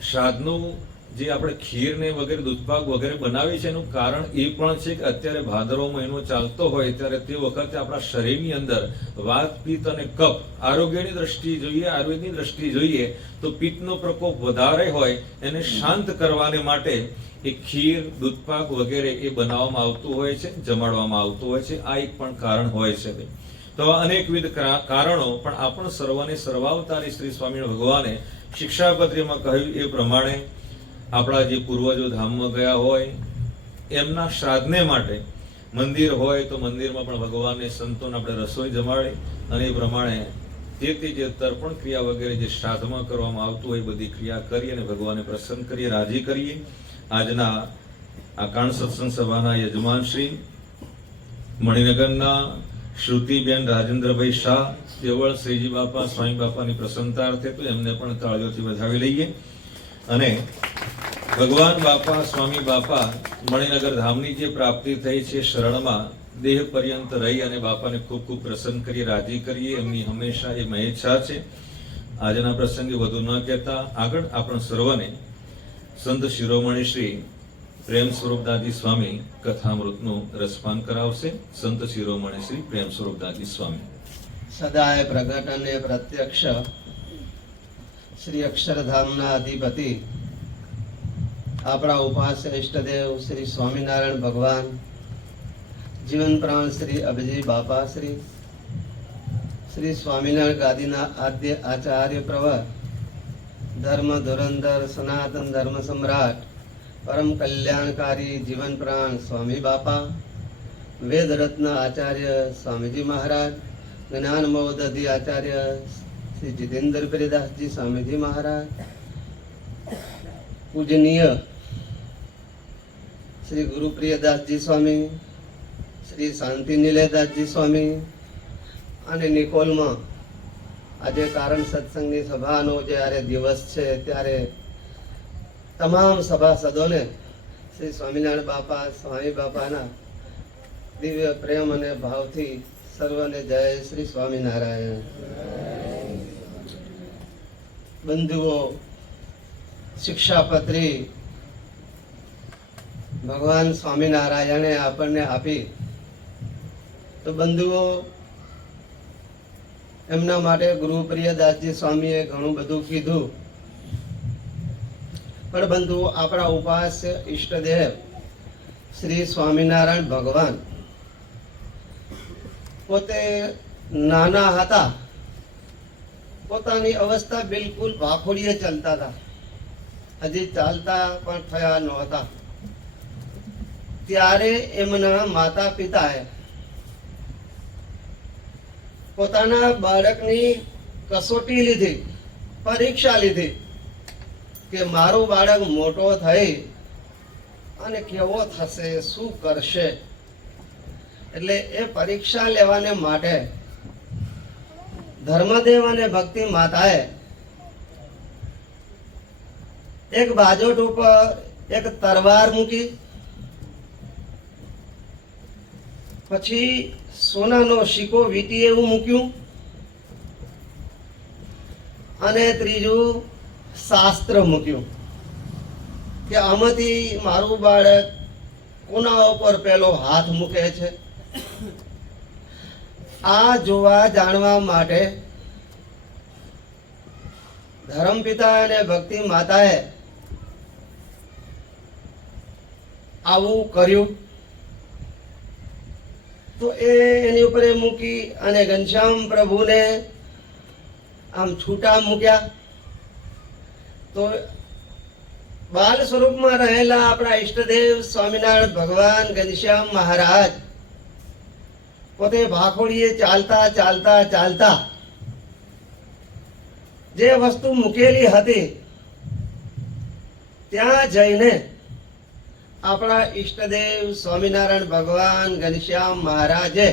શ્રાદ્ધનું જે આપણે ખીર ને વગેરે દૂધપાક વગેરે બનાવી છે, એનું કારણ એ પણ છે કે અત્યારે ભાદરવો મહિનો ચાલતો હોય ત્યારે તે વખતે આપણા શરીરની અંદર વાત, પિત્ત અને કફ, આરોગ્યની દ્રષ્ટિએ જોઈએ, આયુર્વેદની દ્રષ્ટિએ જોઈએ તો પિત્તનો પ્રકોપ વધારે હોય, એને શાંત કરવાને માટે એ ખીર, દૂધપાક વગેરે એ બનાવવામાં આવતું હોય છે, જમાડવામાં આવતું હોય છે. આ એક પણ કારણ હોય છે. તો અનેકવિધ કારણો, પણ આપણ સર્વને સર્વાવતારી શ્રી સ્વામિનારાયણ ભગવાને શિક્ષાપત્રીમાં કહ્યું એ પ્રમાણે આપણા જે પૂર્વજો ધામમાં ગયા હોય એમના શ્રાદ્ધને માટે મંદિર હોય તો મંદિરમાં પણ ભગવાનને સંતોને આપણે રસોઈ જમાડી અને એ પ્રમાણે જે તર્પણ ક્રિયા વગેરે જે શ્રાદ્ધમાં કરવામાં આવતું હોય બધી ક્રિયા કરી અને ભગવાનને પ્રસન્ન કરીએ, રાજી કરીએ. આજના આ કાંડ સત્સંગ સભાના યજમાન શ્રી, મણિનગરના શ્રુતિબેન રાજેન્દ્રભાઈ શાહ કેવળ શ્રીજી બાપા સ્વામી બાપાની પ્રસન્નતાર્થે, તો એમને પણ તાળીઓથી વધાવી લઈએ. અને ભગવાન બાપા સ્વામી બાપા મણિનગર ધામની જે પ્રાપ્તિ થઈ છે, શરણમાં દેહ પર્યંત રહી અને બાપાને ખૂબ ખૂબ પ્રસન્ન કરી, રાજી કરીએ, એમની હંમેશા એ મહેચ્છા છે. આજના પ્રસંગે વધુ ન કહેતા આગળ આપણા સર્વને સંત શિરોમણી શ્રી પ્રેમ સ્વરૂપદાસજી સ્વામી કથામૃતનું રસપાન કરાવશે. સંત શિરોમણી શ્રી પ્રેમ સ્વરૂપદાસજી સ્વામી. સદાય પ્રગટ અને પ્રત્યક્ષ શ્રી અક્ષરધામના અધિપતિ આપણા ઉપાસ્ય ઇષ્ટદેવ શ્રી સ્વામિનારાયણ ભગવાન, જીવન પ્રાણ શ્રી અભિજી બાપા શ્રી સ્વામિનારાયણ ગાદીના આદ્ય આચાર્ય પ્રવર, ધર્મ ધુરંધર સનાતન ધર્મ સમ્રાટ, પરમ કલ્યાણકારી જીવન પ્રાણ સ્વામી બાપા, વેદ રત્ન આચાર્ય સ્વામીજી મહારાજ, જ્ઞાન મહોદધિ આચાર્ય શ્રી જીતેન્દ્ર પ્રિયદાસજી સ્વામીજી મહારાજ, પૂજનીય શ્રી ગુરુ પ્રિયદાસજી સ્વામી, શ્રી શાંતિ નિલયદાસજી સ્વામી, અને નિકોલમાં આજે કારણ સત્સંગની સભાનો જ્યારે દિવસ છે ત્યારે તમામ સભાસદોને શ્રી સ્વામિનારાયણ બાપા સ્વામી બાપાના દિવ્ય પ્રેમ અને ભાવથી સર્વને જય શ્રી સ્વામિનારાયણ. બંધુઓ, શિક્ષાપત્રી ભગવાન સ્વામિનારાયણે આપણને આપી, તો બંધુઓ એમના માટે ગુરુ પ્રિયદાસજી સ્વામીએ ઘણું બધું કીધું, પણ બંધુઓ આપણા ઉપાસ્ય ઈષ્ટદેવ શ્રી સ્વામિનારાયણ ભગવાન પોતે નાના હતા, પોતાની અવસ્થા બિલકુલ ભાખોડીએ ચાલતા હતા, હજી ચાલતા પણ થયા નહોતા, ત્યારે એમના માતા પિતાએ પોતાના બાળકની કસોટી લીધી, પરીક્ષા લીધી કે મારું બાળક મોટો થઈ અને કેવો થશે, શું કરશે. એટલે એ પરીક્ષા લેવાને માટે ધર્મદેવ અને ભક્તિ માતાએ એક બાજોટ ઉપર એક તરવાર મૂકી, પછી સોનાનો સિક્કો વીંટી એવું મૂક્યું, અને ત્રીજું શાસ્ત્ર મૂક્યું કે આમાંથી મારું બાળક કોના ઉપર પેલો હાથ મૂકે છે. આ જોવા જાણવા માટે ધર્મપિતા અને ભક્તિ માતાએ આવું કર્યું. તો એની ઉપર મૂકી અને ઘનશ્યામ પ્રભુને આમ છૂટા મૂક્યા. તો બાલ સ્વરૂપમાં રહેલા આપણા ઈષ્ટદેવ સ્વામિનારાયણ ભગવાન ઘનશ્યામ મહારાજ પોતે ભાખોડીએ ચાલતા ચાલતા ચાલતા જે વસ્તુ મૂકેલી હતી ત્યાં જઈને આપણા ઈષ્ટદેવ સ્વામિનારાયણ ભગવાન ઘનશ્યામ મહારાજે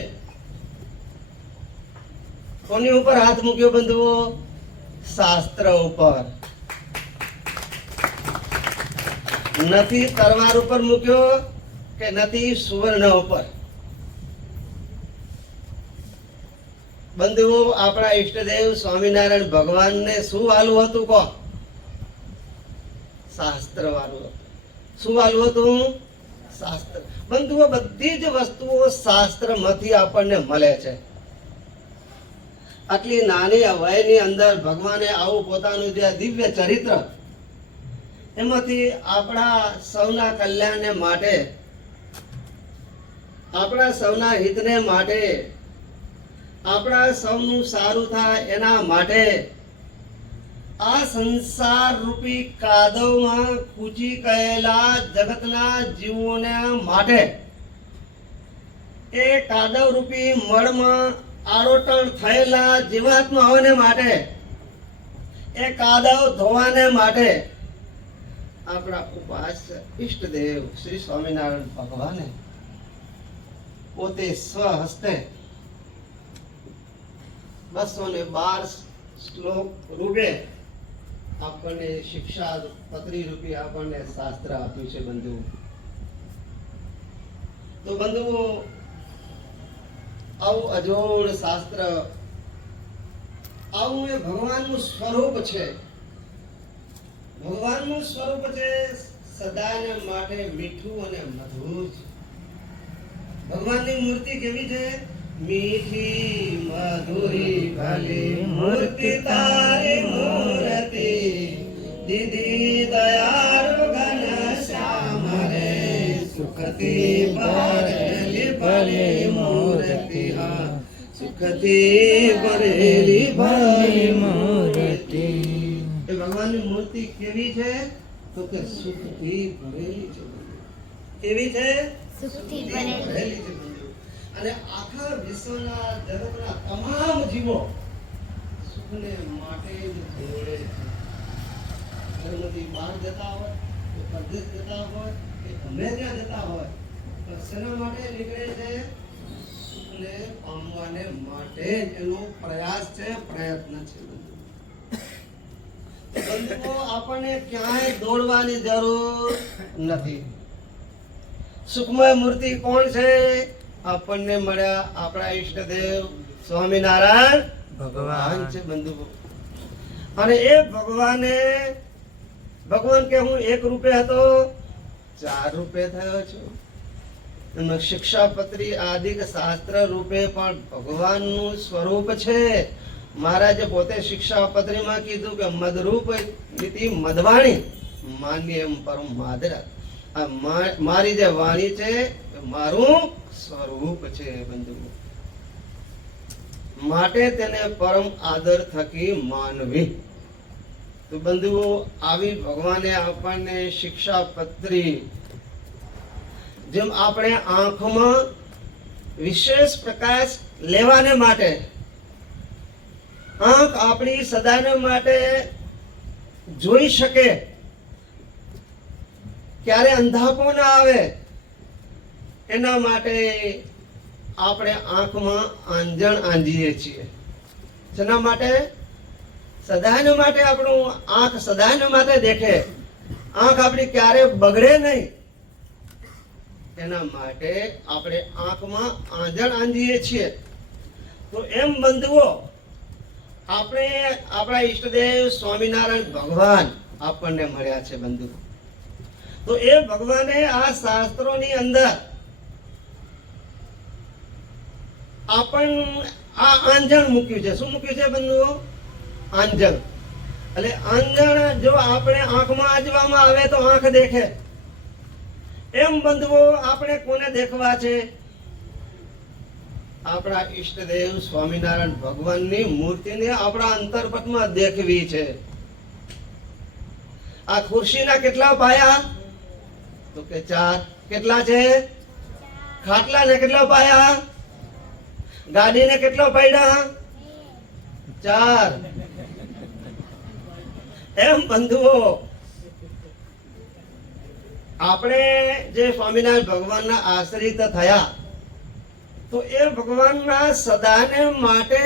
કોની ઉપર હાથ મૂક્યો બંધુઓ? શાસ્ત્ર ઉપર. નથી તરવાર ઉપર મૂક્યો કે નથી સુવર્ણ ઉપર. બંધુઓ, આપણા ઈષ્ટદેવ સ્વામિનારાયણ ભગવાનને શું વાલું હતું કહો? શાસ્ત્ર વાલું હતું. શું વાલું હતું? શાસ્ત્ર. બંધુઓ, બધી જ વસ્તુઓ શાસ્ત્રમાંથી આપણને મળે છે. આટલી નાની વયની અંદર ભગવાને આવું પોતાનું જે દિવ્ય ચરિત્ર, એમાંથી આપણા સૌના કલ્યાણને માટે, આપણા સૌના હિતને માટે, આપણા સૌનું સારું થાય એના માટે આ સંસાર રૂપી કાદવમાં કૂચી ગયેલા જગતના જીવોને માટે, એ કાદવ રૂપી મળમાં આરોટણ થયેલા જીવાત્માઓને માટે, એ કાદવ ધોવાને માટે આપણા ઉપાસ્ય ઈષ્ટદેવ શ્રી સ્વામિનારાયણ ભગવાને પોતે સ્વહસ્તે 212 શ્લોક રૂપે આપણને શિક્ષા પત્રી રૂપે આપણને શાસ્ત્ર આપ્યું છે બંધુઓ. તો બંધુઓ, આવું અજોડ શાસ્ત્ર, આવું એ ભગવાનનું સ્વરૂપ છે. ભગવાનનું સ્વરૂપ છે સદાને માટે મીઠું અને મધુર છે. ભગવાનની મૂર્તિ કેવી છે? મીઠી મધુરી ભલી મૂર્તિ તારી મૂર્તિ, દીદી દયાળુ ઘન શ્યામ રે, સુખતી ભરેલી ભલી મૂર્તિ, હા સુખથી ભરેલી ભલી મૂર્તિ. એ ભગવાનની મૂર્તિ કેવી છે? તો કે સુખથી ભરેલી છે. કેવી છે? સુખથી ભરેલી ભરેલી. છે. અને આખા વિશ્વના જગતના તમામ જીવો સુખને માટે જ દોડે છે. ઘરમાંથી બહાર જતા હોય, કે પરદેશ જતા હોય, કે ગમે ત્યાં જતા હોય, તો શેના માટે નીકળે છે? સુખને પામવાને માટે એનો પ્રયાસ છે, પ્રયત્ન છે. બંધુઓ, આપણને ક્યાંય દોડવાની જરૂર નથી. સુખમય મૂર્તિ કોણ છે? આપણને મળ્યા આપણા ઈષ્ટદેવ સ્વામિનારાયણ ભગવાન છે બંધુઓ. અને એ ભગવાન કે હું એક રૂપે હતો, 4 રૂપે થયો છું. એમાં શિક્ષાપત્રી આદિક શાસ્ત્ર રૂપે પણ ભગવાનનું સ્વરૂપ છે. મહારાજે પોતે શિક્ષાપત્રીમાં કીધું કે મદરૂપ નીતિ મદવાણી માન્યમ પરમ માદરા. આ મારી જે વાણી છે એ મારું સ્વરૂપ છે બંધુઓ. માટે તેને પરમ આદર થકી માનવી. તો બંધુઓ, આવી ભગવાને આપણને શિક્ષાપત્રી, જેમ આપણે આંખમાં વિશેષ પ્રકાશ લેવાને માટે, આંખ આપણી સદાને માટે જોઈ શકે, ક્યારે અંધાપો ના આવે, એના માટે આપણે આંખમાં આંજણ આંજીએ છીએ. શેના માટે? સદાને માટે. આપણું આંખ સદાને માટે દેખે, આંખ આપણી ક્યારે બગડે નહીં, એના માટે આપણે આંખમાં આંજણ આંજીએ છીએ. તો એમ બંધુઓ, આપણે આપણા ઈષ્ટદેવ સ્વામિનારાયણ ભગવાન આપણને મળ્યા છે બંધુ. તો એ ભગવાને આ શાસ્ત્રોની અંદર આ આંજણ મૂક્યું છે. શું મૂક્યું છે બંધુઓ? આંજણ. એટલે આંજણ જો આપણે આંખમાં આંજવામાં આવે તો આંખ દેખે. એમ બંધુઓ, આપણે કોને દેખવા છે? આપણા ઈષ્ટદેવ સ્વામિનારાયણ ભગવાનની મૂર્તિને આપણા અંતર્પટમાં દેખવી છે. આ ખુરશીના કેટલા પાયા? તો કે 4. કેટલા છે? ખાટલાને કેટલા પાયા? ગાડીને કેટલા પાયડા? 4. એમ બંધુઓ, આપણે જે સ્વામિનારાયણ ભગવાનના આશ્રિત થયા, તો એ ભગવાનના સદાને માટે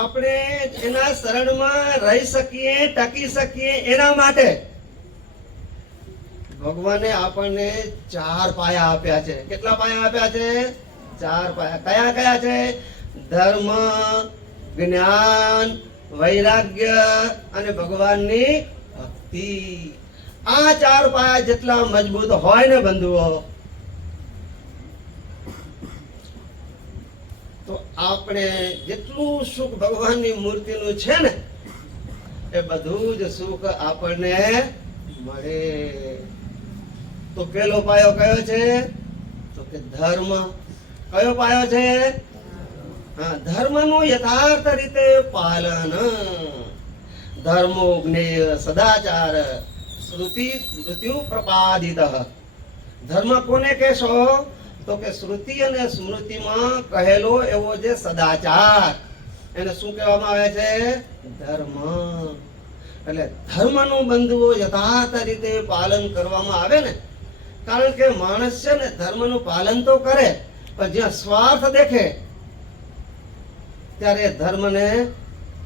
આપણે એના શરણમાં રહી શકીએ, ટકી શકીએ, એના માટે ભગવાને આપણને 4 પાયા આપ્યા છે. કેટલા પાયા આપ્યા છે? 4 પાયા. કયા કયા છે? ધર્મ, જ્ઞાન, વૈરાગ્ય અને ભગવાનની ભક્તિ. આ 4 પાયા જેટલા મજબૂત હોય ને બંધુઓ, તો આપણે જેટલું સુખ ભગવાનની મૂર્તિનું છે ને, એ બધું જ સુખ આપણને મળે. તો પેલો પાયો કયો છે? તો કે ધર્મ. કયો પાયો છે? હા, ધર્મનું યથાર્થ રીતે પાલન. ધર્મો જ્ઞેય સદાચાર શ્રુતિ સ્મૃત્યુ પ્રપાદિત. ધર્મ કોને કહેશો? તો કે શ્રુતિ અને સ્મૃતિમાં કહેલો એવો જે સદાચાર, એને શું કહેવામાં આવે છે? ધર્મ. એટલે ધર્મનું બંધુઓ યથાર્થ રીતે પાલન કરવામાં આવે ને, કારણ કે માણસ છે ને ધર્મનું પાલન તો કરે, પણ જ્યાં સ્વાર્થ દેખે ત્યારે ધર્મને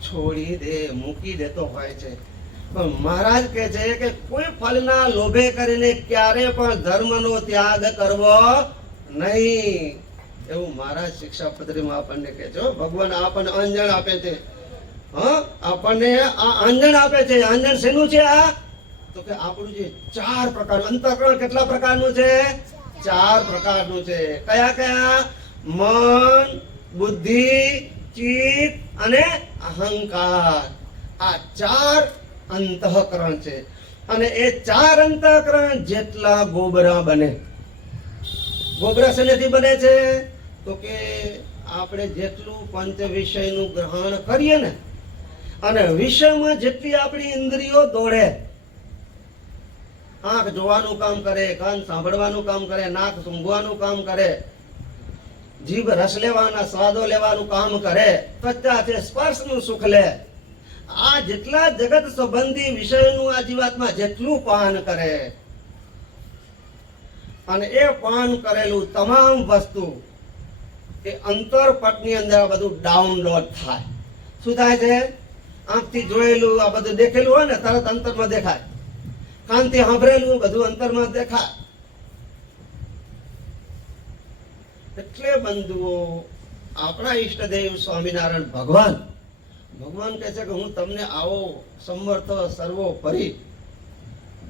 છોડી દે, મૂકી દેતો હોય છે. પણ મહારાજ કહે છે કે કોઈ ફળના લોભે કરીને ક્યારે પણ ધર્મનો ત્યાગ કરવો નહીં. એવું મહારાજ શિક્ષાપત્રીમાં આપણને કહે છે. ભગવાન આપણને અંજણ આપે છે. આપણને આ આંજણ આપે છે. આંજણ શેનું છે? આ તો કે આપણું જે 4 પ્રકારનું અંતઃકરણ, કેટલા પ્રકારનું છે? 4 પ્રકારનું છે. કયા કયા? મન, બુદ્ધિ, ચિત્ત અને અહંકાર. આ 4 અંતઃકરણ છે. અને એ 4 અંતઃકરણ જેટલા ગોબરા બને. ગોબરા શેનાથી બને છે? તો કે આપણે જેટલું પંચ વિષયનું ગ્રહણ કરીએ ને, અને વિષયમાં જેટલી આપણી ઇન્દ્રિયો દોડે, આંખ જોવાનું કામ કરે, કાન સાંભળવાનું કામ કરે, નાક સૂંઘવાનું કામ કરે, જીભ રસ લેવાના સ્વાદો લેવાનું કામ કરે, ત્વચા છે સ્પર્શનું સુખ લે, આ જેટલા જગત સંબંધી વિષયનું આ જીવાત્મા જેટલું પાન કરે, અને એ પાન કરેલું તમામ વસ્તુ એ અંતરપટની અંદર આ બધું ડાઉનલોડ થાય. શું થાય છે? આંખથી જોયેલું આ બધું દેખેલું હોય ને, તરત અંતરમાં દેખાય. કાનથી સાંભળેલું બધું અંતરમાં દેખાય. એટલે બંધુઓ, આપણા ઈષ્ટદેવ સ્વામિનારાયણ ભગવાન કહે છે કે હું તમને આવો સમર્થ સર્વોપરી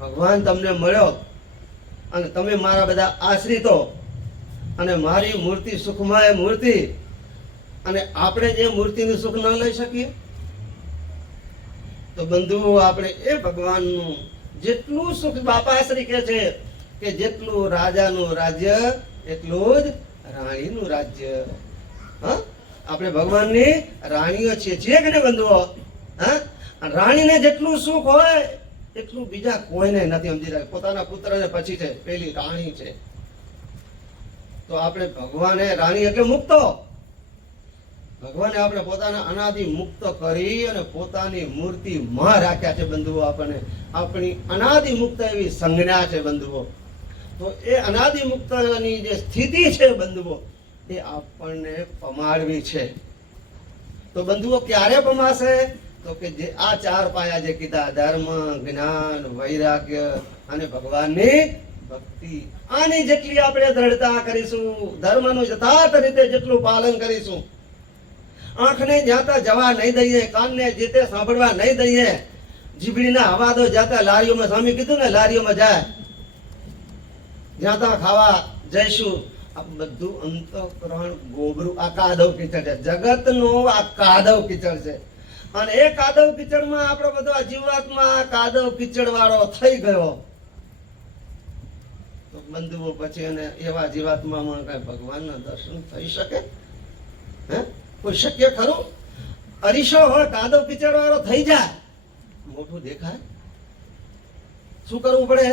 ભગવાન તમને મળ્યો, અને તમે મારા બધા આશ્રિતો, અને મારી મૂર્તિ સુખમય મૂર્તિ, અને આપણે જે મૂર્તિનું સુખ ન લઈ શકીએ, તો બંધુઓ આપણે એ ભગવાનનું જેટલું સુખ, બાપાશ્રી કહે છે કે જેટલું રાજાનું રાજ્ય એટલું જ રાણીનું રાજ્ય. આપણે ભગવાનની રાણીઓ છીએ કે નહીં બંધુઓ? રાણીને જેટલું સુખ હોય એટલું બીજા કોઈને નથી. સમજી જાય, પોતાના પુત્રને પછી છે, પેલી રાણી છે. તો આપણે ભગવાને રાણી એટલે મુક્તો. ભગવાને આપણે પોતાના અનાદિ મુક્ત કરી અને પોતાની મૂર્તિમાં રાખ્યા છે બંધુઓ. આપણને આપણી અનાદિ મુક્ત એવી સંજ્ઞા છે બંધુઓ. તો એ અનાદિ મુક્તની જે સ્થિતિ છે બંધુઓ, એ આપણને પમાડવી છે. તો બંધુઓ ક્યારે પમાશે? તો કે જે આ 4 પાયા જે કીધા, ધર્મ, જ્ઞાન, વૈરાગ્ય અને ભગવાનની ભક્તિ, આની જેટલી આપણે દ્રઢતા કરીશું, ધર્મનું યથાર્થ રીતે જેટલું પાલન કરીશું, આંખને જ્યાં જવા નહીં દઈએ, કાનને જેતે સાંભળવા નહીં દઈએ, જીભડીના અવાજો જ્યાં લારીઓમાં, સ્વામી કીધું ને, લારીઓમાં જાય, જ્યાં ખાવા જઈશું, આ બધું અંતઃકરણ ગોબરું, આ કાદવ કીચડ છે. જગતનો આ કાદવ કીચડ છે. અને એ કાદવ કીચડમાં આપણો બધો જીવાત્મા કાદવ કીચડ વાળો થઈ ગયો. તો બંધુઓ પછી એને એવા જીવાત્મામાં કઈ ભગવાનના દર્શન થઈ શકે? કોઈ શક્ય ખરું? અરીસો હોય, કાદવ કીચડ વાળો થઈ જાય, મોઢું દેખાય, શું કરવું પડે?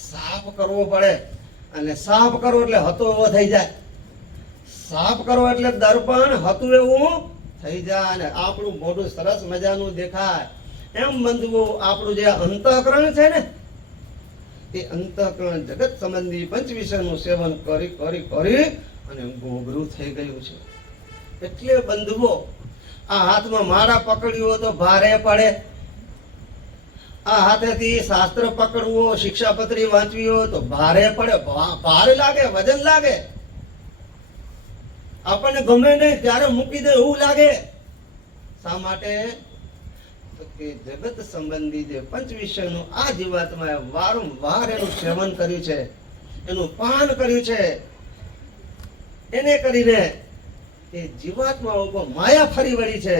સાફ કરવો પડે. અને સાફ કરવો એટલે હતો એવો થઈ જાય. સાફ કરવો એટલે દર્પણ હતું એવું થઈ જાય, અને આપણું મોઢું સરસ મજાનું દેખાય. એમ બંધુઓ, આપણું જે અંતઃકરણ છે ને, એ અંતઃકરણ જગત સંબંધી પંચ વિષયનું સેવન કરી કરી કરી અને ગોબરું થઈ ગયું છે. એટલે બંધુઓ, આ હાથમાં માળા પકડ્યું હોય તો ભારે પડે, આ હાથેથી શાસ્ત્ર પકડવું હોય, શિક્ષાપત્રી વાંચવી હોય તો ભારે પડે, ભારે લાગે, વજન લાગે, આપણને ગમે નહીં ત્યારે મૂકી દે એવું લાગે. શા માટે? તો કે જગત સંબંધી જે પંચ વિષયનું આ જીવાત્માએ વારંવાર એનું સેવન કર્યું છે, એનું પાન કર્યું છે, એને કરીને એ જીવાત્મા ઉપર માયા ફરી વળી છે.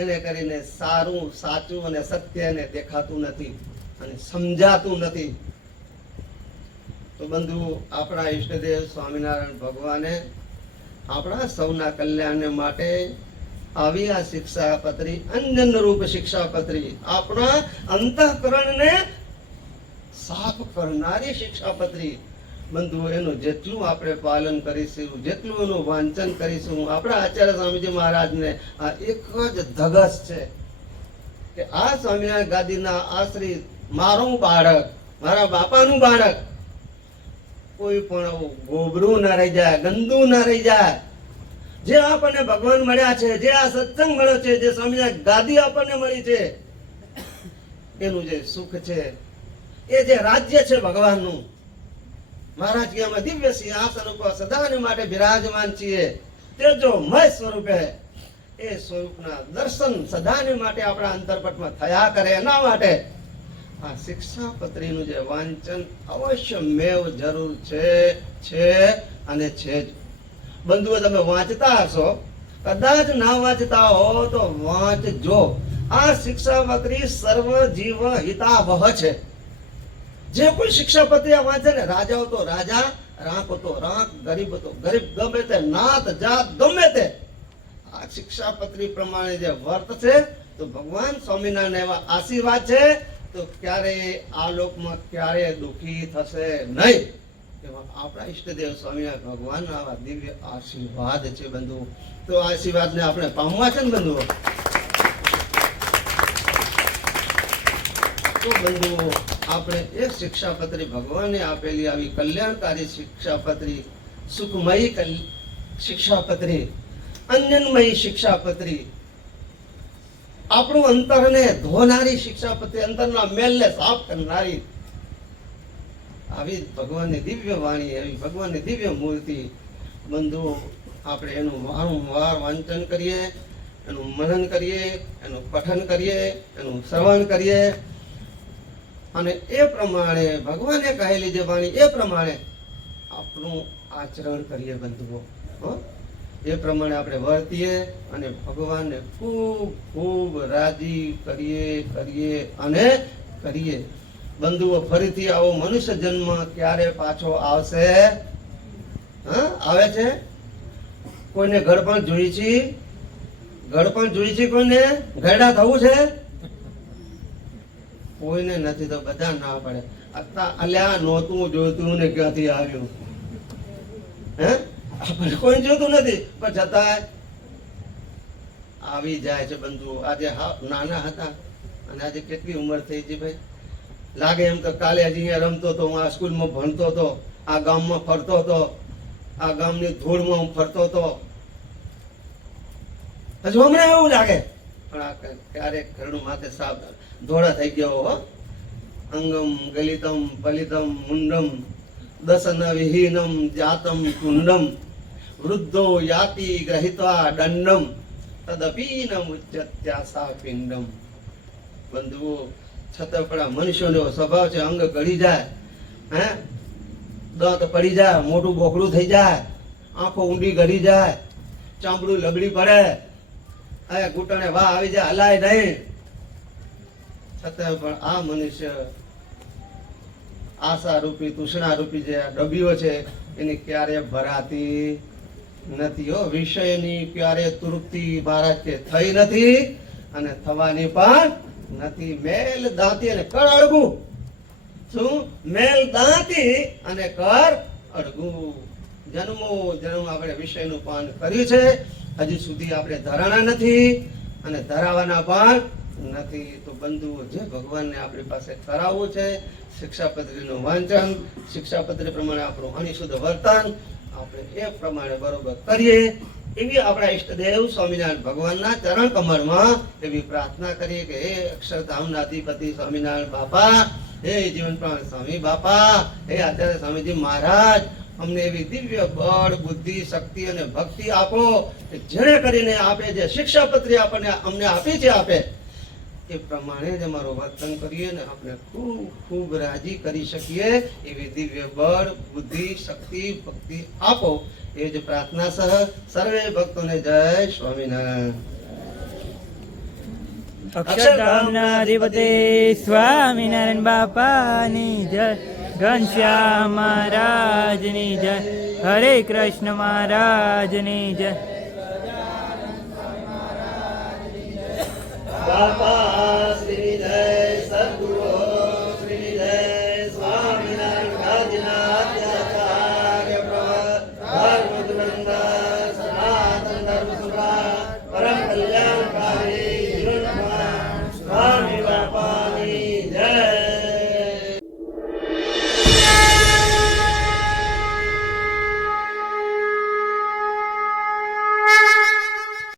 એને કરીને સારું, સાચું અને સત્ય એને દેખાતું નથી અને સમજાતું નથી. તો બંધુ, આપણા ઈષ્ટદેવ સ્વામિનારાયણ ભગવાને આપણા સૌના કલ્યાણ માટે આવી આ શિક્ષાપત્રી, અંજન રૂપ શિક્ષાપત્રી, આપણા અંતઃકરણને સાફ કરનારી શિક્ષાપત્રી. બંધુ, એનું જેટલું આપણે પાલન કરીશું, જેટલું એનું વાંચન કરીશું, આપણા આચાર્ય સ્વામીજી મહારાજને આ એક જ ધગસ છે કે આ સ્વામિનારાયણ ગાદીના આશ્રિત, મારું બાળક, મારા બાપાનું બાળક કોઈ પણ ગોબરું ના રહી જાય, ગંદુ ના રહી જાય. જે આપણને ભગવાન મળ્યા છે, જે આ સત્સંગ મળ્યો છે, જે સ્વામિનારાયણ ગાદી આપણને મળી છે, એનું જે સુખ છે, એ જે રાજ્ય છે ભગવાનનું, મહારાજ કે અમે દિવ્ય સિંહાસન ઉપર સદાને માટે બિરાજમાન છીએ, તેજોમય સ્વરૂપે, એ સ્વરૂપના દર્શન સદાને માટે આપણા અંતરપટમાં થયા કરે. એના માટે આ શિક્ષાપત્રીનું જે વાંચન અવશ્ય મેવ જરૂર છે અને છે જ. બંધુઓ, તમે વાંચતા હશો, કદાચ ના વાંચતા હો તો વાંચજો. આ શિક્ષાપત્રી સર્વ જીવ હિતાવહ છે. જે કોઈ શિક્ષાપત્રી આ વાંચે ને, રાજાઓ તો રાજા, રાંક તો રાંક, ગરીબ તો ગરીબ, ગમે તે નાત જાત ગમે તે, આ શિક્ષાપત્રી પ્રમાણે જે વર્ત છે તો ભગવાન સ્વામિનારાયણ એવા આશીર્વાદ છે તો ક્યારે આ લોકમાં ક્યારે દુઃખી થશે નહીં. એવા આપણા ઈષ્ટદેવ સ્વામિનારાયણ ભગવાન આવા દિવ્ય આશીર્વાદ છે બંધુઓ. તો આ આશીર્વાદને આપણે પામવા છે ને બંધુઓ. તો બંધુઓ, આપણે એક શિક્ષાપત્રી ભગવાને આપેલી આવી કલ્યાણકારી શિક્ષાપત્રી, સુખમયી શિક્ષાપત્રી, અન્યન્મયી શિક્ષાપત્રી, આપણું અંતરને ધોનારી શિક્ષાપત્રી, અંતરના મેલને સાફ કરનારી આવી ભગવાનની દિવ્ય વાણી, એવી ભગવાનની દિવ્ય મૂર્તિ. બંધુઓ, આપણે એનું વારંવાર વાંચન કરીએ, એનું મનન કરીએ, એનું પઠન કરીએ, એનું શ્રવણ કરીએ અને એ પ્રમાણે ભગવાને કહેલી જે વાણી એ પ્રમાણે આપણું આચરણ કરીએ બંધુઓ. એ પ્રમાણે આપણે વર્તીએ અને ભગવાનને ખૂબ ખૂબ રાજી કરીએ અને કરીએ. બંધુઓ, ફરીથી આવો મનુષ્ય જન્મ ક્યારે પાછો આવશે? આવે છે? કોઈને ઘડપણ જોઈ છે? ઘડપણ જોઈ છે? કોઈને ઘરડા થવું છે? કોઈને નથી. તો બધા ના પડે. અલ્યા નહોતું જોઈતું ને ક્યાંથી આવ્યું? આપણે કોઈ જોતું નથી, પણ છતાંય આવી જાય છે બંધુઓ. આજે નાના હતા અને આજે કેટલી ઉંમર થઈ છે ભાઈ. લાગે એમ તો કાલે હજી અહીંયા રમતો હતો, હું આ સ્કૂલમાં ભણતો હતો, આ ગામમાં ફરતો હતો, આ ગામની ધૂળમાં હું ફરતો હતો. હજુ હમણાં એવું લાગે, પણ આ ક્યારેક ઘરનું માથે સાફ ધોળા થઈ ગયો. અંગમ ગલિતમ પલિતમ મુંડમ દસન વિહીનમ જાતમ કુંડમ વૃદ્ધો યાતિ ગ્રહિત્વા દંડમ તદપીનમ ઉચ્ચત્યાસા પિંડમ. બંધુઓ, છતાં પણ આ મનુષ્યનો સ્વભાવ છે, અંગ ગળી જાય, દાંત પડી જાય, મોટું બોકડું થઈ જાય, આંખો ઊંડી ગળી જાય, ચામડું લબડી પડે, ઘૂંટણે વાહ આવી જાય, હલાય નહીં. છતાં પણ આ મનુષ્ય આશા રૂપી તૃષ્ણા રૂપી જે ડબીઓ છે એની ક્યારે ભરાતી નથી. વિષયની ક્યારે તૃપ્તિ મહારાજ કે થઈ નથી અને થવાની પણ નથી. મેલ દાંતી અને કર અડગું. શું? મેલ દાંતી અને કર અડગું. જન્મો જન્મ આપણે વિષયનું પાન કર્યું છે, હજુ સુધી આપણે ધરાણા નથી અને ધરાવાના પણ નથી. તો બંધુઓ, જે ભગવાનને આપણી પાસે કરાવવું છે, શિક્ષાપત્રીનું વાંચન, શિક્ષાપત્રી પ્રમાણે આપણું અનિશુદ્ધ વર્તન આપણે એ પ્રમાણે બરોબર કરીએ એવી આપણા ઈષ્ટદેવ સ્વામિનારાયણ ભગવાનના ચરણ કમળમાં એવી પ્રાર્થના કરીએ કે હે અક્ષરધામના અધિપતિ સ્વામિનારાયણ બાપા, હે જીવન પ્રાણ સ્વામી બાપા, હે આચાર્ય સ્વામીજી મહારાજ, અમને એવી દિવ્ય બળ, બુદ્ધિ, શક્તિ અને ભક્તિ આપો કે જેને કરીને આપે જે શિક્ષાપત્રી આપણને અમને આપી છે આપે એ પ્રમાણે જ અમારું વર્તન કરીએ ને આપણે ખૂબ ખૂબ રાજી કરી શકીએ એવી દિવ્ય બળ, બુદ્ધિ, શક્તિ, ભક્તિ આપો. એ જ પ્રાર્થના સહ સર્વે ભક્તોને જય સ્વામિનારાયણ. અક્ષરધામના અધિપતિ સ્વામિનારાયણ બાપાની જય, ઘનશ્યામ મહારાજની જય, હરે કૃષ્ણ મહારાજની જય. બાપા